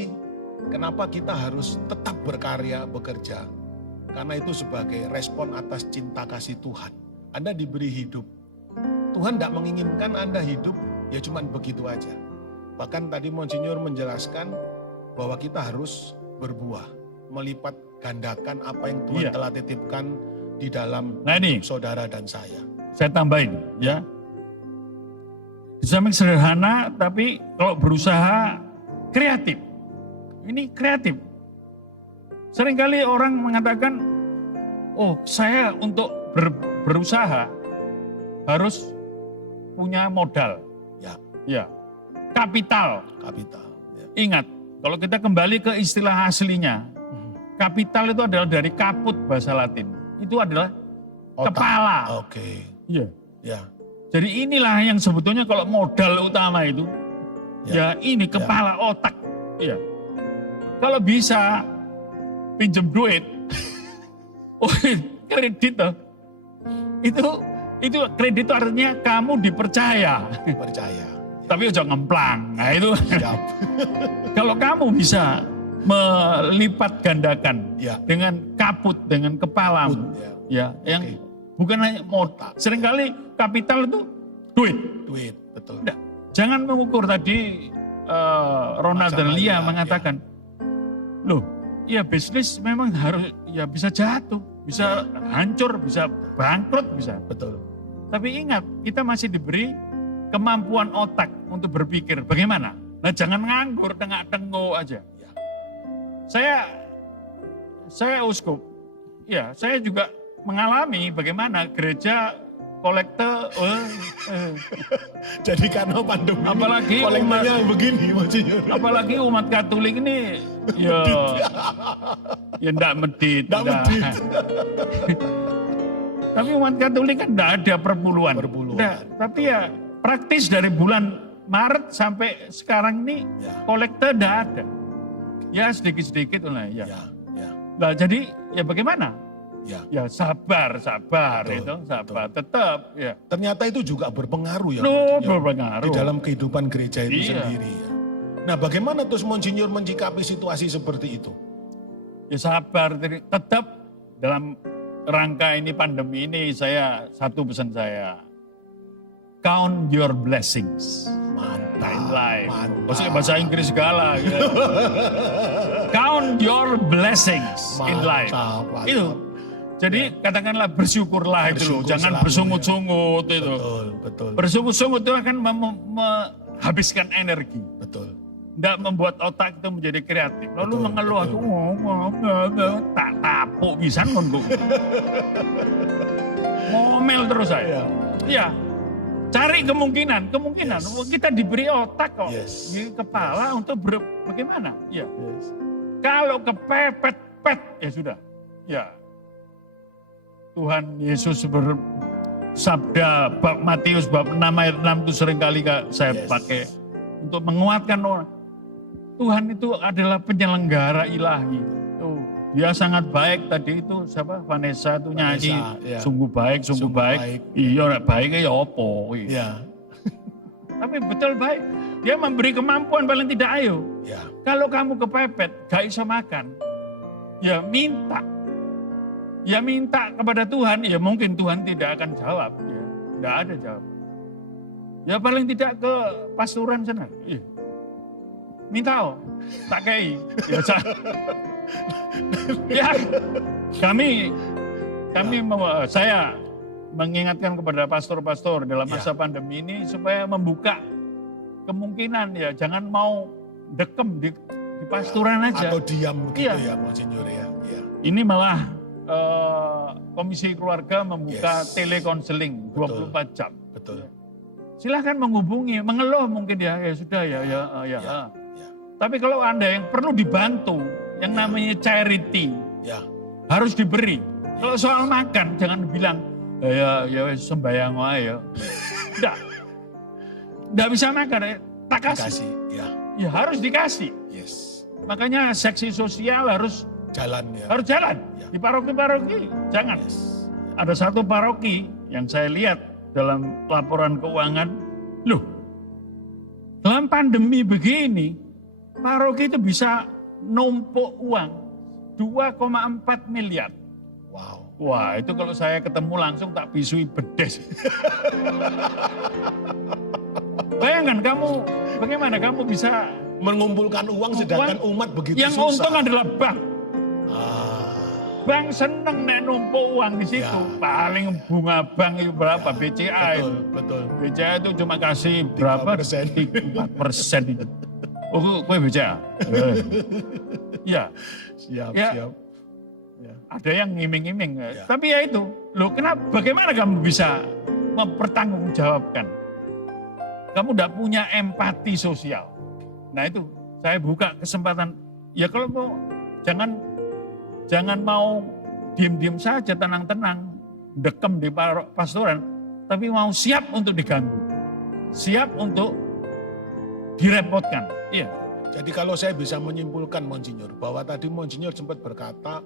kenapa kita harus tetap berkarya, bekerja. Karena itu sebagai respon atas cinta kasih Tuhan. Anda diberi hidup. Tuhan tidak menginginkan Anda hidup ya cuman begitu aja. Bahkan tadi Monsinyur menjelaskan bahwa kita harus berbuah. Melipat gandakan apa yang Tuhan Iya. telah titipkan di dalam Nah ini, saudara dan saya. saya tambahin ya. Di samping sederhana, tapi kalau berusaha kreatif. Ini kreatif. Seringkali orang mengatakan, oh saya untuk berusaha harus punya modal. Ya. Ya. Kapital. Kapital. Ya. Ingat, kalau kita kembali ke istilah aslinya, kapital itu adalah dari kaput bahasa Latin. Itu adalah Otak. kepala. Oke. Iya. Ya. Jadi inilah yang sebetulnya kalau modal utama itu, Ya. ya ini kepala otak. Iya. Kalau bisa pinjam duit, oh kredit toh. Itu kredit itu artinya kamu dipercaya. Percaya. Tapi jangan ngemplang. Nah itu Siap. kalau kamu bisa melipat gandakan Ya. dengan kaput, dengan kepalamu, Ya. ya, yang Oke. bukan hanya modal. Seringkali kapital itu duit. Duit. Betul. Nggak, jangan mengukur tadi Ronald Macam Lia lain, mengatakan, loh, ya bisnis memang harus ya bisa jatuh, bisa hancur, bisa bangkrut, bisa. Betul. Tapi ingat, kita masih diberi kemampuan otak untuk berpikir bagaimana. Nah, jangan nganggur, tengah-tengok aja. Ya. Saya uskup, ya saya juga mengalami bagaimana gereja kolekte, Jadi karena pandemi Apalagi kolektornya begini Monsinyur. apalagi umat Katolik ini, ya ndak medit. Ndak ndak. medit. Tapi umat Katolik kan ndak ada perpuluhan. Perpuluhan. Ndak, tapi ya praktis dari bulan Maret sampai sekarang ini Ya. kolekte ndak ada. Ya sedikit-sedikit lah ya. Ya. Ya. Nah, jadi ya bagaimana? Ya. Ya sabar Betul, itu, sabar. Tetap ya. Ternyata itu juga berpengaruh ya Loh, Monsinyur, berpengaruh. di dalam kehidupan gereja itu Iya. sendiri ya. Nah, bagaimana terus Monsinyur menyikapi situasi seperti itu? Ya sabar, tetap dalam rangka ini pandemi ini satu pesan saya. Count your blessings. Mantap, In life. mantap. Maksudnya bahasa Inggris segala. Gitu. Count your blessings in life. Mantap. Itu. Jadi katakanlah bersyukurlah itu loh. Bersyukur Jangan selalu, bersungut-sungut itu. Betul, betul, Bersungut-sungut itu akan menghabiskan energi. betul. Tidak membuat otak itu menjadi kreatif. Lalu Betul, mengeluh, betul. tak tapuk bisa ngomong. Ngomel terus saya. Iya. Cari kemungkinan. Yes. Kita diberi otak kok. Yes. Di kepala untuk bagaimana? Ya. Yes. Kalau kepepet-pet, ya sudah. Ya. Tuhan Yesus bersabda, bab Matius bab 6 ayat 6 itu seringkali saya Yes. pakai untuk menguatkan orang. Tuhan itu adalah penyelenggara ilahi. Tuh, dia sangat baik tadi itu siapa? Vanessa itu nyanyi Vanessa, ya. sungguh baik. Sungguh baik. Iya, nek baik ya opo. Ya, Tapi betul baik. Dia memberi kemampuan paling tidak ayo. ya. Kalau kamu kepepet, gak bisa makan, ya minta. Ya minta kepada Tuhan, ya mungkin Tuhan tidak akan jawab. Ya, tidak ada jawaban. Ya paling tidak ke pasturan sana. Ih, minta tak kei. Ya, ya saya mengingatkan kepada pastor-pastor dalam masa pandemi ini supaya membuka kemungkinan ya, jangan mau dekem di pasturan aja. Atau diam begitu Iya. ya, Monsinyur ya. Ya. Ini malah Komisi Keluarga membuka Yes. telekonseling 24 jam. Betul. Silahkan menghubungi, mengeluh mungkin ya sudah ya. Ya. Tapi kalau Anda yang perlu dibantu, yang namanya charity Ya. harus diberi. Kalau soal makan jangan bilang ya sembayang wae ya. Enggak bisa makan, tak kasih. Kasih. Ya. Ya harus dikasih. Yes. Makanya seksi sosial harus Jalan ya. jalan. Ya. Di paroki-paroki jangan. Yes. Ada satu paroki yang saya lihat dalam laporan keuangan, loh, dalam pandemi begini, paroki itu bisa numpuk uang 2,4 miliar. Wow. Wah, itu kalau saya ketemu langsung tak bisui bedes. Bayangkan kamu, bagaimana kamu bisa, Mengumpulkan uang sedangkan umat begitu yang susah. untung adalah bank. Ah, Bank seneng nek numpuk uang di situ. Ya. Paling bunga bank itu berapa? BCA itu. betul. BCA itu cuma kasih berapa? 4% itu. Oh, kue BCA? Iya, Siap, Ya. siap. Ya. ada yang ngiming-ngiming. Ya. Tapi ya itu, loh kenapa, bagaimana kamu bisa mempertanggungjawabkan? Kamu tidak punya empati sosial. Nah itu, saya buka kesempatan. Ya kalau mau, jangan mau diem-diem saja, tenang-tenang, dekem di pastoran, tapi mau siap untuk diganggu. Siap untuk direpotkan. Iya. Jadi kalau saya bisa menyimpulkan Monsinyur, bahwa tadi Monsinyur sempat berkata,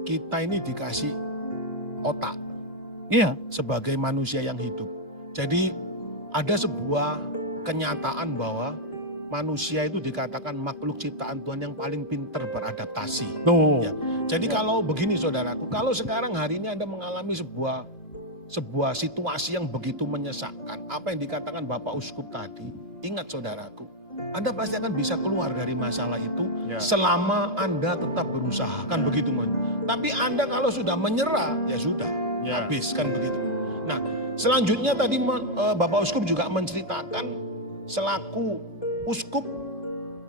kita ini dikasih otak Iya. sebagai manusia yang hidup. Jadi ada sebuah kenyataan bahwa manusia itu dikatakan makhluk ciptaan Tuhan yang paling pintar beradaptasi. Tuh. Ya. Jadi kalau begini saudaraku, kalau sekarang hari ini Anda mengalami sebuah situasi yang begitu menyesakkan, apa yang dikatakan Bapak Uskup tadi, ingat saudaraku, Anda pasti akan bisa keluar dari masalah itu Ya. selama Anda tetap berusaha, kan begitu Mon. Tapi Anda kalau sudah menyerah, ya sudah, Ya. habis kan begitu. Nah, selanjutnya tadi Bapak Uskup juga menceritakan selaku Uskup,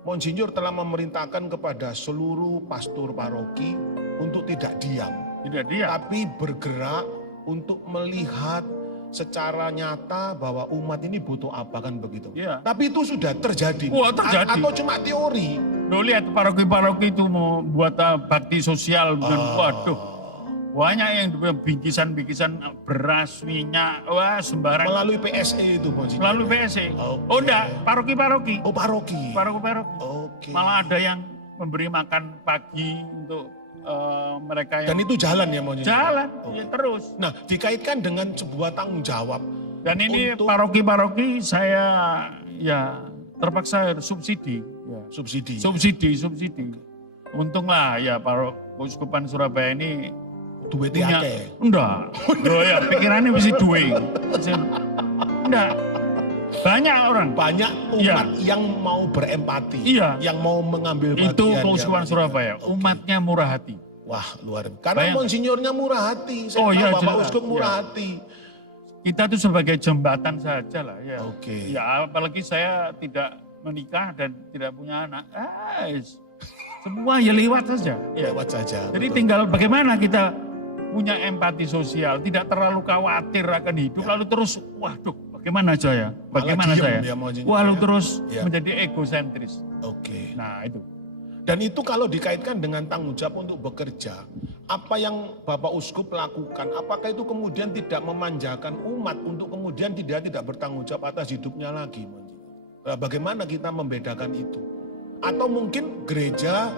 Monsinyur telah memerintahkan kepada seluruh pastor paroki untuk tidak diam, Tidak dia. tapi bergerak untuk melihat secara nyata bahwa umat ini butuh apa kan begitu. Iya. Tapi itu sudah terjadi. Wah, terjadi. Atau cuma teori. Lo lihat paroki-paroki itu mau buat bakti sosial. Waduh. Banyak yang bingkisan-bingkisan beras, minyak, wah sembarang. Melalui PSE itu Monsinyur. Melalui PSE. Oke. Oh enggak, paroki-paroki. Oh paroki. Paroki-paroki. Oke. Malah ada yang memberi makan pagi untuk mereka Dan yang itu jalan ya Monsinyur? jalan. Oke. Ya, terus. Nah dikaitkan dengan sebuah tanggung jawab. Dan ini Untuk- paroki-paroki saya ya terpaksa subsidi. Ya. Subsidi. Subsidi. Untunglah ya Uskupan Surabaya ini duitnya punya akeh. enggak. Loh ya pikirannya mesti duwe. Enggak. Banyak orang. Banyak umat yang mau berempati, Iya. yang mau mengambil bagian. Itu keuskupan yang- Surabaya. Oke. Umatnya murah hati. Wah, luar biasa. Karena Bayang- monsinyornya murah hati. Saya Oh, tahu iya, Bapak jelas. Uskup murah Iya. hati. Kita tuh sebagai jembatan saja lah ya. Oke. Ya apalagi saya tidak menikah dan tidak punya anak. Semua ya lewat saja. Ya. Lewat saja. Jadi betul. tinggal bagaimana kita punya empati sosial, tidak terlalu khawatir akan hidup, lalu terus, waduh, bagaimana saya? Bagaimana diem saya? dia maunya, Lalu ya. terus Ya. menjadi egosentris. Oke. Nah itu. Dan itu kalau dikaitkan dengan tanggung jawab untuk bekerja, apa yang Bapak Uskup lakukan, apakah itu kemudian tidak memanjakan umat untuk kemudian tidak bertanggung jawab atas hidupnya lagi? Nah, bagaimana kita membedakan itu? Atau mungkin gereja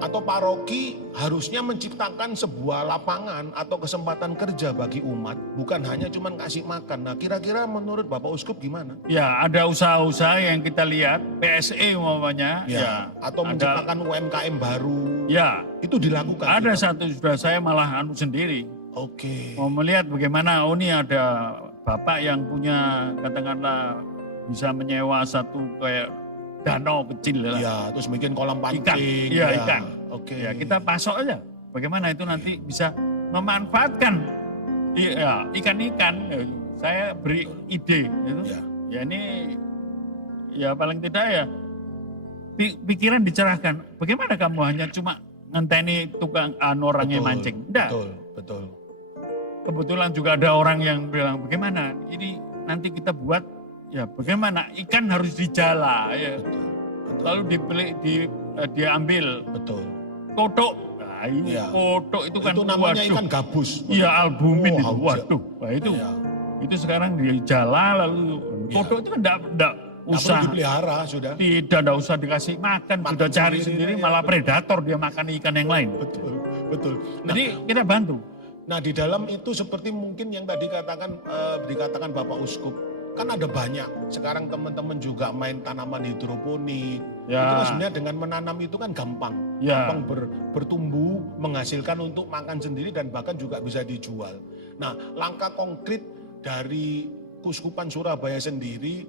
atau paroki harusnya menciptakan sebuah lapangan atau kesempatan kerja bagi umat, bukan hanya cuma kasih makan. Nah kira-kira menurut Bapak Uskup gimana? Ya ada usaha-usaha yang kita lihat, PSE umpamanya, ya, Atau ada, menciptakan UMKM baru, ya itu dilakukan? ada gitu? satu sudah saya malah sendiri. Oke. Mau melihat bagaimana, oh ini ada bapak yang punya katakanlah bisa menyewa satu kayak danau kecil lah. Ya, terus bikin kolam Ikan, pancing. iya ikan. Oke. Ya kita pasok aja. Bagaimana itu nanti bisa memanfaatkan ikan-ikan. Saya beri ide. Gitu. Ya. Ya ini ya paling tidak ya pikiran dicerahkan. Bagaimana kamu hanya cuma ngenteni tukang orang yang mancing? Enggak. Betul. Kebetulan juga ada orang yang bilang bagaimana ini nanti kita buat ya bagaimana ikan harus dijala ya. Betul. Lalu diambil Betul. kodok. Nah, ini Iya. kodok itu kan Itu namanya waduh. ikan gabus. Iya albumin Oh, itu. hauja. Waduh. Wah itu Iya. itu sekarang dijala lalu kodok itu kan enggak Nggak usah perlu dipelihara sudah. tidak usah dikasih makan, Makan sudah cari sendiri, sendiri ya, malah betul. predator dia makan ikan yang lain. Betul. Nah, Jadi kita bantu. nah di dalam itu seperti mungkin yang tadi dikatakan Bapak Uskup, kan ada banyak. Sekarang teman-teman juga main tanaman hidroponik. Ya. Itu kan sebenarnya dengan menanam itu kan gampang. Ya. Gampang bertumbuh, menghasilkan untuk makan sendiri dan bahkan juga bisa dijual. Nah, langkah konkret dari Kuskupan Surabaya sendiri,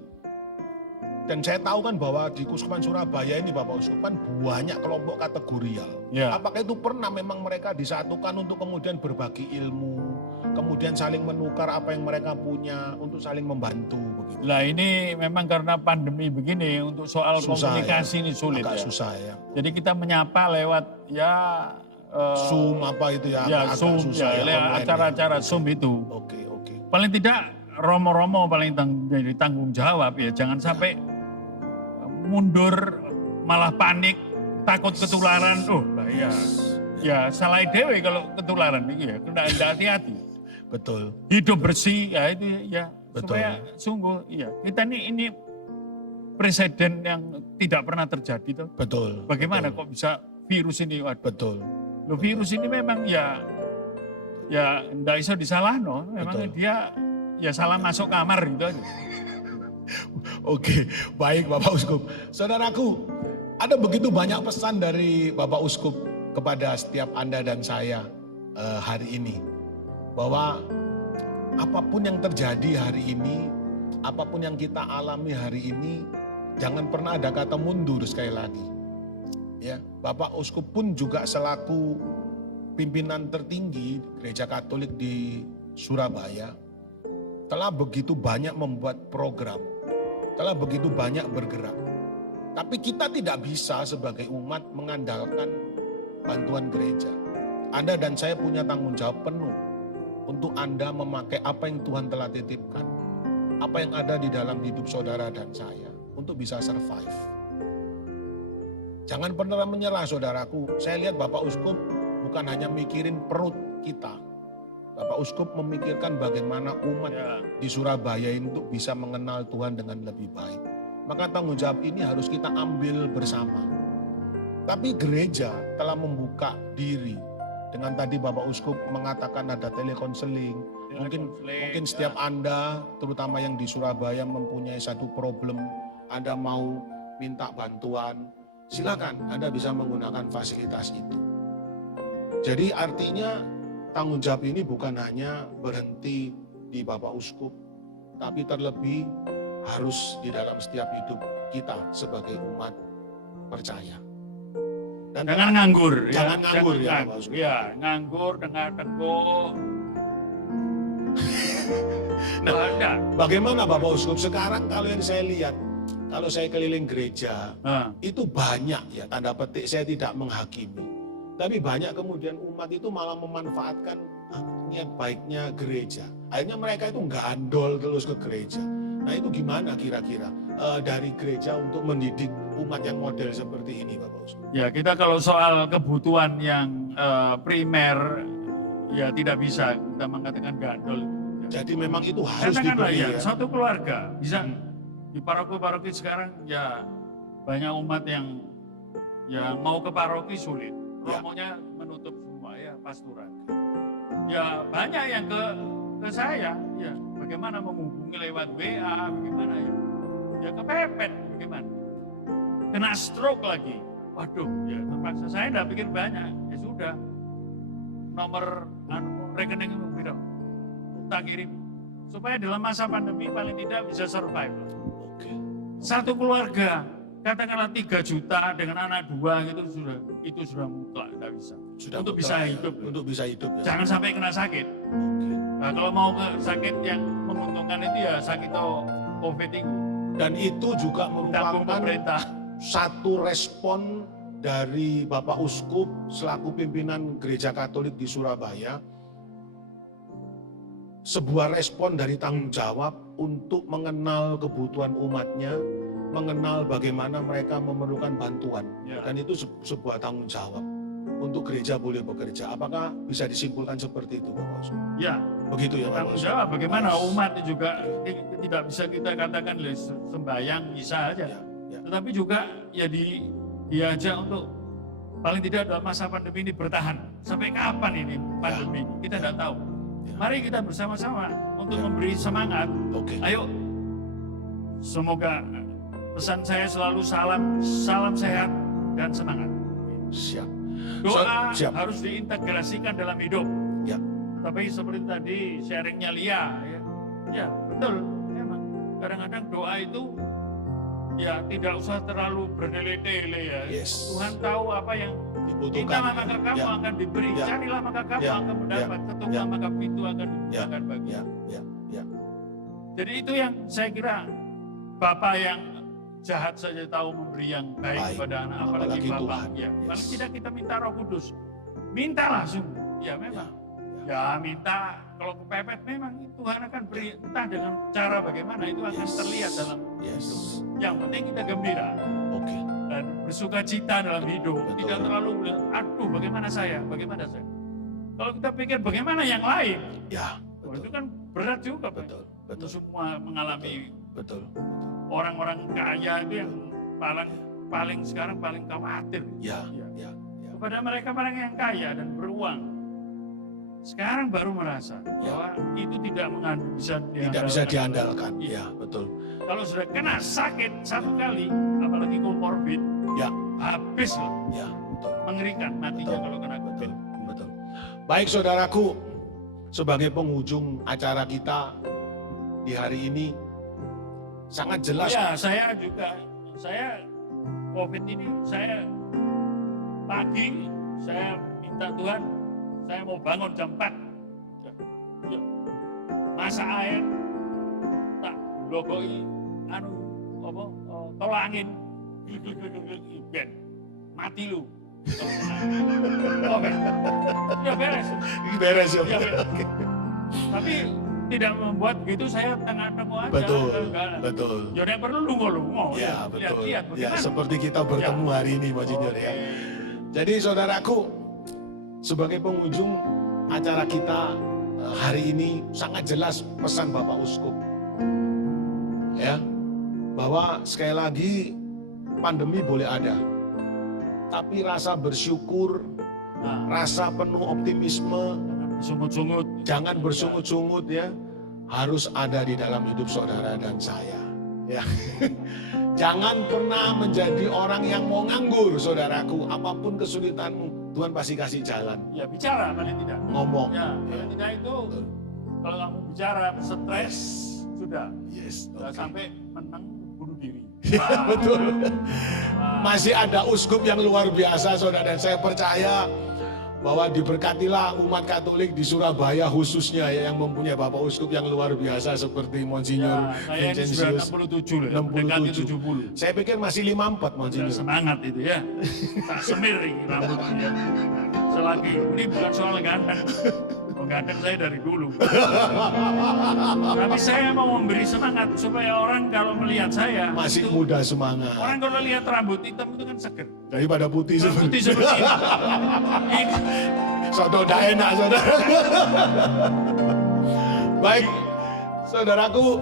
dan saya tahu kan bahwa di Kuskupan Surabaya ini Bapak Uskup kan banyak kelompok kategorial. Ya. Apakah itu pernah memang mereka disatukan untuk kemudian berbagi ilmu, kemudian saling menukar apa yang mereka punya untuk saling membantu begitu? Lah ini memang karena pandemi begini untuk soal Susah, komunikasi ya. ini sulit Agak ya. susah ya. Jadi kita menyapa lewat ya Zoom apa itu ya? ya agak Zoom susah ya, lewat online acara-acara ya. Zoom itu. Oke. Paling tidak romo-romo paling jadi tanggung jawab ya. Jangan sampai mundur malah panik, takut ketularan. Oh lah ya. Ya salah dewe kalau ketularan itu ya. Kena hati-hati. Betul. Hidup bersih ya itu ya. Betul. Supaya sungguh ya. Kita ini presiden yang tidak pernah terjadi tuh. Betul. Bagaimana betul, kok bisa virus ini? Waduh. Betul. Loh, virus ini memang ya enggak bisa disalahno. Memang Betul. dia ya salah masuk kamar gitu aja. Oke, baik Bapak Uskup. Saudaraku, ada begitu banyak pesan dari Bapak Uskup kepada setiap Anda dan saya hari ini. Bahwa apapun yang terjadi hari ini, apapun yang kita alami hari ini, jangan pernah ada kata mundur sekali lagi. Ya, Bapak Uskup pun juga selaku pimpinan tertinggi Gereja Katolik di Surabaya telah begitu banyak membuat program, telah begitu banyak bergerak. Tapi kita tidak bisa sebagai umat mengandalkan bantuan gereja. Anda dan saya punya tanggung jawab penuh untuk Anda memakai apa yang Tuhan telah titipkan, apa yang ada di dalam hidup saudara dan saya untuk bisa survive. Jangan pernah menyerah saudaraku. Saya lihat Bapak Uskup bukan hanya mikirin perut kita. Bapak Uskup memikirkan bagaimana umat Ya. di Surabaya ini untuk bisa mengenal Tuhan dengan lebih baik. Maka tanggung jawab ini harus kita ambil bersama. Tapi gereja telah membuka diri. Dengan tadi Bapak Uskup mengatakan ada telekonseling. Mungkin setiap Anda, terutama yang di Surabaya mempunyai satu problem, Anda mau minta bantuan, silakan Anda bisa menggunakan fasilitas itu. Jadi artinya tanggung jawab ini bukan hanya berhenti di Bapak Uskup, tapi terlebih harus di dalam setiap hidup kita sebagai umat percaya. Dan Jangan nganggur. Jangan nganggur, ya, nganggur. Pak Uskup. Ya, nganggur dengan tengok. Nah, Ada. bagaimana Bapak Uskup sekarang kalau yang saya lihat, kalau saya keliling gereja, Nah, itu banyak ya, tanda petik saya tidak menghakimi. Tapi banyak kemudian umat itu malah memanfaatkan niat baiknya gereja. Akhirnya mereka itu gandol terus ke gereja. Nah itu gimana kira-kira dari gereja untuk mendidik umat yang model seperti ini Bapak Uskup? ya kita kalau soal kebutuhan yang primer, ya tidak bisa kita mengatakan gandol. Jadi memang itu harus Katakanlah diberi ya, ya. satu keluarga bisa di paroki-paroki sekarang ya banyak umat yang ya mau ke paroki sulit, Ya. romonya menutup semua ya pastoran. Ya banyak yang ke saya, ya bagaimana menghubungi lewat WA, bagaimana ya kepepet, bagaimana kena stroke lagi, waduh ya terpaksa saya tidak pikir banyak, ya sudah nomor rekening berapa tak kirim supaya dalam masa pandemi paling tidak bisa survive. Oke. Satu keluarga katakanlah 3 juta dengan anak 2 gitu itu sudah mutlak tidak bisa. Sudah Untuk mutlak bisa ya, hidup. Untuk bisa hidup ya. Jangan sampai kena sakit. Oke. Nah, kalau mau ke sakit yang menguntungkan itu ya sakit COVID itu Dan itu juga tanggung merupakan pemerintah. satu respon dari Bapak Uskup selaku pimpinan Gereja Katolik di Surabaya. Sebuah respon dari tanggung jawab untuk mengenal kebutuhan umatnya, mengenal bagaimana mereka memerlukan bantuan. Ya. Dan itu sebuah tanggung jawab untuk gereja boleh bekerja. Apakah bisa disimpulkan seperti itu Bapak Uskup? Ya, Begitu ya Bapak tanggung Uskup? jawab bagaimana umat juga tidak bisa kita katakan sembahyang bisa aja. Ya, ya. Tetapi juga ya diajak untuk paling tidak dalam masa pandemi ini bertahan. Sampai kapan ini pandemi ini? Kita tidak tahu. Ya. Mari kita bersama-sama untuk Ya. memberi semangat. Oke. Ayo, semoga pesan saya selalu salam sehat dan semangat. Siap. Doa Siap. harus diintegrasikan dalam hidup. Ya. Tapi seperti tadi sharingnya Lia, ya betul. Memang kadang-kadang doa itu ya tidak usah terlalu berdele-dele ya. Yes. Tuhan tahu apa yang Dibutuhkan. minta maka kamu Ya. akan diberi. Ya. Carilah maka kamu Ya. akan mendapat. Ketuklah Ya. maka pintu akan dibukakan bagi. Ya, ya, ya. Jadi itu yang saya kira Bapak yang jahat saja tahu memberi yang baik, Baik. kepada anak, apalagi Apalagi Bapak. Tuhan. Ya. Yes. Paling tidak kita minta Roh Kudus. Mintalah sungguh. Ya memang. Ya minta, kalau kepepet memang Tuhan akan beri entah dengan cara bagaimana itu akan Yes. terlihat dalam Yes. yang penting kita gembira Oke. dan bersuka cita dalam hidup. Betul. Tidak terlalu bilang, aduh bagaimana saya. Kalau kita pikir bagaimana yang lain, Ya, oh, itu betul. kan berat juga. Pak. Betul. Untuk Betul. semua mengalami Betul. orang-orang kaya itu yang paling sekarang paling khawatir. Ya, Ya. ya, ya. Kepada mereka yang kaya dan beruang, sekarang baru merasa bahwa itu tidak Tidak bisa diandalkan. Iya. Ya, betul. Kalau sudah kena sakit satu kali, apalagi komorbid, Ya. habis loh. Ya, betul. Mengerikan matinya Betul. kalau kena COVID. Betul. Betul. Baik saudaraku, sebagai penghujung acara kita di hari ini sangat jelas. Ya, saya COVID ini, saya pagi, saya minta Tuhan, saya mau bangun jam 4. Ya. Masak air, tak logoi, tolak angin, ben, mati lu. COVID. Ya beres. Beres ya. Ya, beres. Tapi tidak membuat begitu saya tengah-tengah aja. Betul. Enggak. Betul. Ya yang perlu lungo-lungo. Ya, betul. Lihat-lihat Ya, bagaimana. seperti kita bertemu hari ini, Monsinyur ya. Jadi saudaraku, sebagai penghujung acara kita hari ini sangat jelas pesan Bapak Uskup. Ya, bahwa sekali lagi pandemi boleh ada. Tapi rasa bersyukur, Nah, rasa penuh optimisme, sungut-sungut. jangan bersungut-sungut ya, harus ada di dalam hidup saudara dan saya. Ya. Jangan pernah menjadi orang yang mau nganggur, saudaraku. Apapun kesulitanmu, Tuhan pasti kasih jalan, Ya bicara paling tidak. ngomong. Ya, paling tidak itu kalau kamu bicara stres sudah. Yes, Sudah oke. sampai menang bunuh diri. Betul. Masih ada uskup yang luar biasa, saudara, dan saya percaya bahwa diberkatilah umat Katolik di Surabaya khususnya ya, yang mempunyai Bapak Uskup yang luar biasa seperti Monsinyur Ya, saya ini sudah Vincentius. 67 lah, mendekati 70. Saya pikir masih 54 Sudah Monsinyur. semangat itu ya. Tak semir ini rambutnya. Selagi ini bukan soal ganteng. Oh, ganteng saya dari dulu. Tapi saya mau memberi semangat supaya orang kalau melihat saya Masih itu, muda semangat. orang kalau lihat rambut hitam itu kan seger. Daripada putih Putih seperti seperti ini. Ini Soto dah enak, saudara. Baik, saudaraku,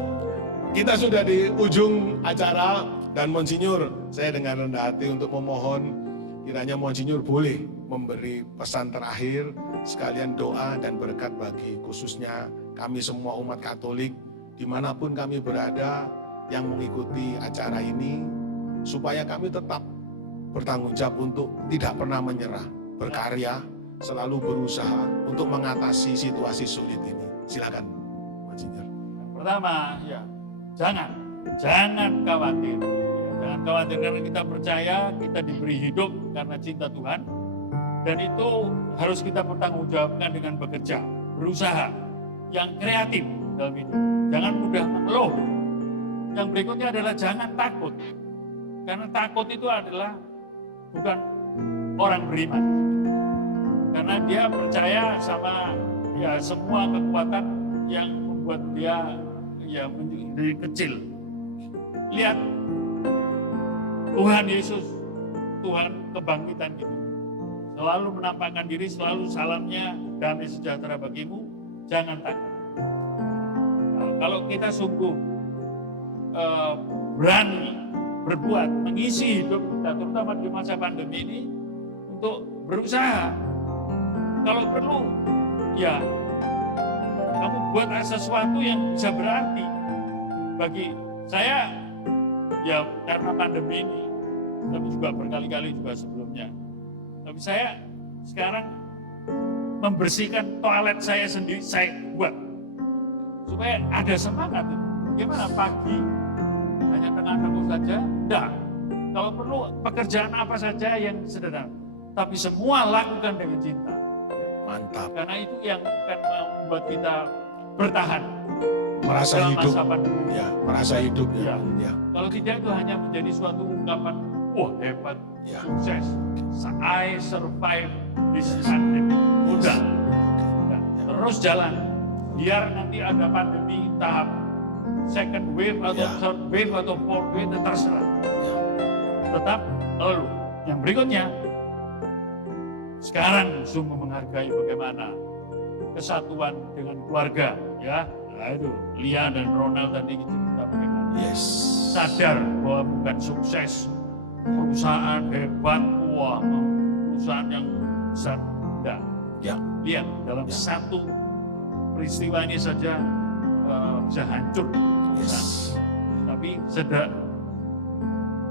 kita sudah di ujung acara dan Monsinyur, saya dengan rendah hati untuk memohon kiranya Monsinyur boleh memberi pesan terakhir sekalian doa dan berkat bagi khususnya kami semua umat Katolik dimanapun kami berada yang mengikuti acara ini supaya kami tetap bertanggung jawab untuk tidak pernah menyerah, berkarya, selalu berusaha untuk mengatasi situasi sulit ini. Silakan, Monsinyur. pertama ya jangan khawatir. Ya, jangan khawatir karena kita percaya kita diberi hidup karena cinta Tuhan dan itu harus kita pertanggungjawabkan dengan bekerja, berusaha, yang kreatif dalam hidup. Jangan mudah mengeluh. Yang berikutnya adalah jangan takut. Karena takut itu adalah bukan orang beriman. Karena dia percaya sama ya semua kekuatan yang membuat dia ya menjadi kecil. Lihat Tuhan Yesus, Tuhan kebangkitan kita. Selalu menampakkan diri, selalu salamnya damai sejahtera bagimu, jangan takut. Nah, kalau kita sungguh berani berbuat, mengisi hidup kita, terutama di masa pandemi ini, untuk berusaha. Kalau perlu, ya kamu buat sesuatu yang bisa berarti bagi saya, ya karena pandemi ini, tapi juga berkali-kali juga sebelumnya. Tapi saya sekarang membersihkan toilet saya sendiri, saya buat supaya ada semangat. Bagaimana pagi hanya tengah-tengah saja? Tidak. Kalau perlu pekerjaan apa saja yang sederhana, tapi semua lakukan dengan cinta. Mantap. Karena itu yang akan membuat kita bertahan Merasa dalam hidup. masa pandemi. Ya, merasa hidup ya. Ya. Ya. Kalau tidak itu hanya menjadi suatu ungkapan, wah hebat, Ya. sukses, I survive this pandemic. Udah. Udah. Terus jalan. Biar nanti ada pandemi tahap second wave atau Ya. third wave atau fourth wave, terserah. Ya. Tetap lalu. Yang berikutnya, sekarang sungguh menghargai bagaimana kesatuan dengan keluarga, ya. Nah itu, Lia dan Ronald tadi cerita bagaimana. Yes. Sadar bahwa bukan sukses, perusahaan hebat, wah, perusahaan yang besar. Tidak. Ya. Lihat, dalam Ya. satu peristiwa ini saja bisa hancur. Yes. Tapi sedang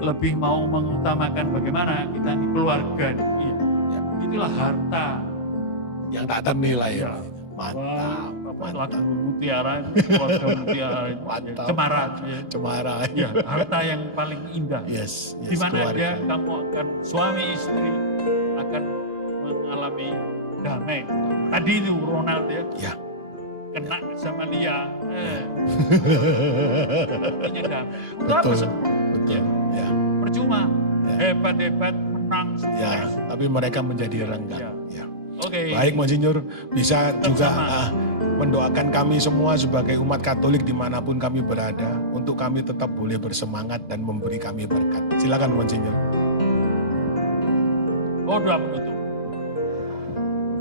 lebih mau mengutamakan bagaimana kita ini keluarga. Iya. Ya. Itulah harta. Yang tak ternilai ya. Ya. Mantap. Apa Mantap. lagu Mutiara, keluarga Mutiara, Mantap. Cemara. Ya. Cemara. Ya, harta yang paling indah. Yes. Di mana keluarga. dia kamu akan suami istri akan mengalami damai. Tadi itu Ronald ya, Ya. kena sama Lia, punya damai. Untuk apa Betul. semua? Betul. Ya. Percuma, Ya. hebat-hebat menang Ya. sukses. Tapi mereka menjadi renggang. Ya. Ya. Oke. Baik Monsinyur, bisa juga Sama. mendoakan kami semua sebagai umat Katolik dimanapun kami berada, untuk kami tetap boleh bersemangat dan memberi kami berkat. Silakan Monsinyur. Doa penutup.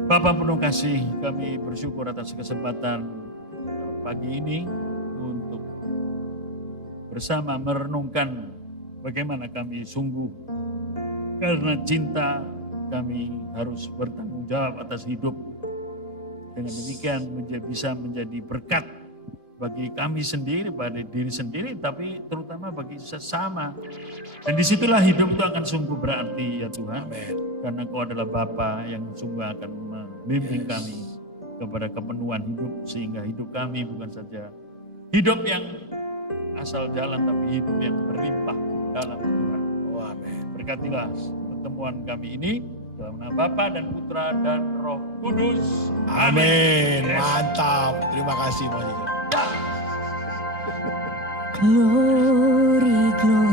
Bapak penuh kasih, kami bersyukur atas kesempatan pagi ini untuk bersama merenungkan bagaimana kami sungguh karena cinta kami harus bertanggung jawab atas hidup. Dengan demikian bisa menjadi berkat bagi kami sendiri, pada diri sendiri, tapi terutama bagi sesama. Dan disitulah hidup itu akan sungguh berarti ya Tuhan. Amin. karena Engkau adalah Bapa yang sungguh akan membimbing kami kepada kepenuhan hidup, sehingga hidup kami bukan saja hidup yang asal jalan, tapi hidup yang berlimpah dalam Tuhan. Oh, amin. Berkatilah pertemuan kami ini dalam nama Bapa dan Putra dan Roh Kudus. Amin. Mantap. Terima kasih Pak Jika. Glory, glory.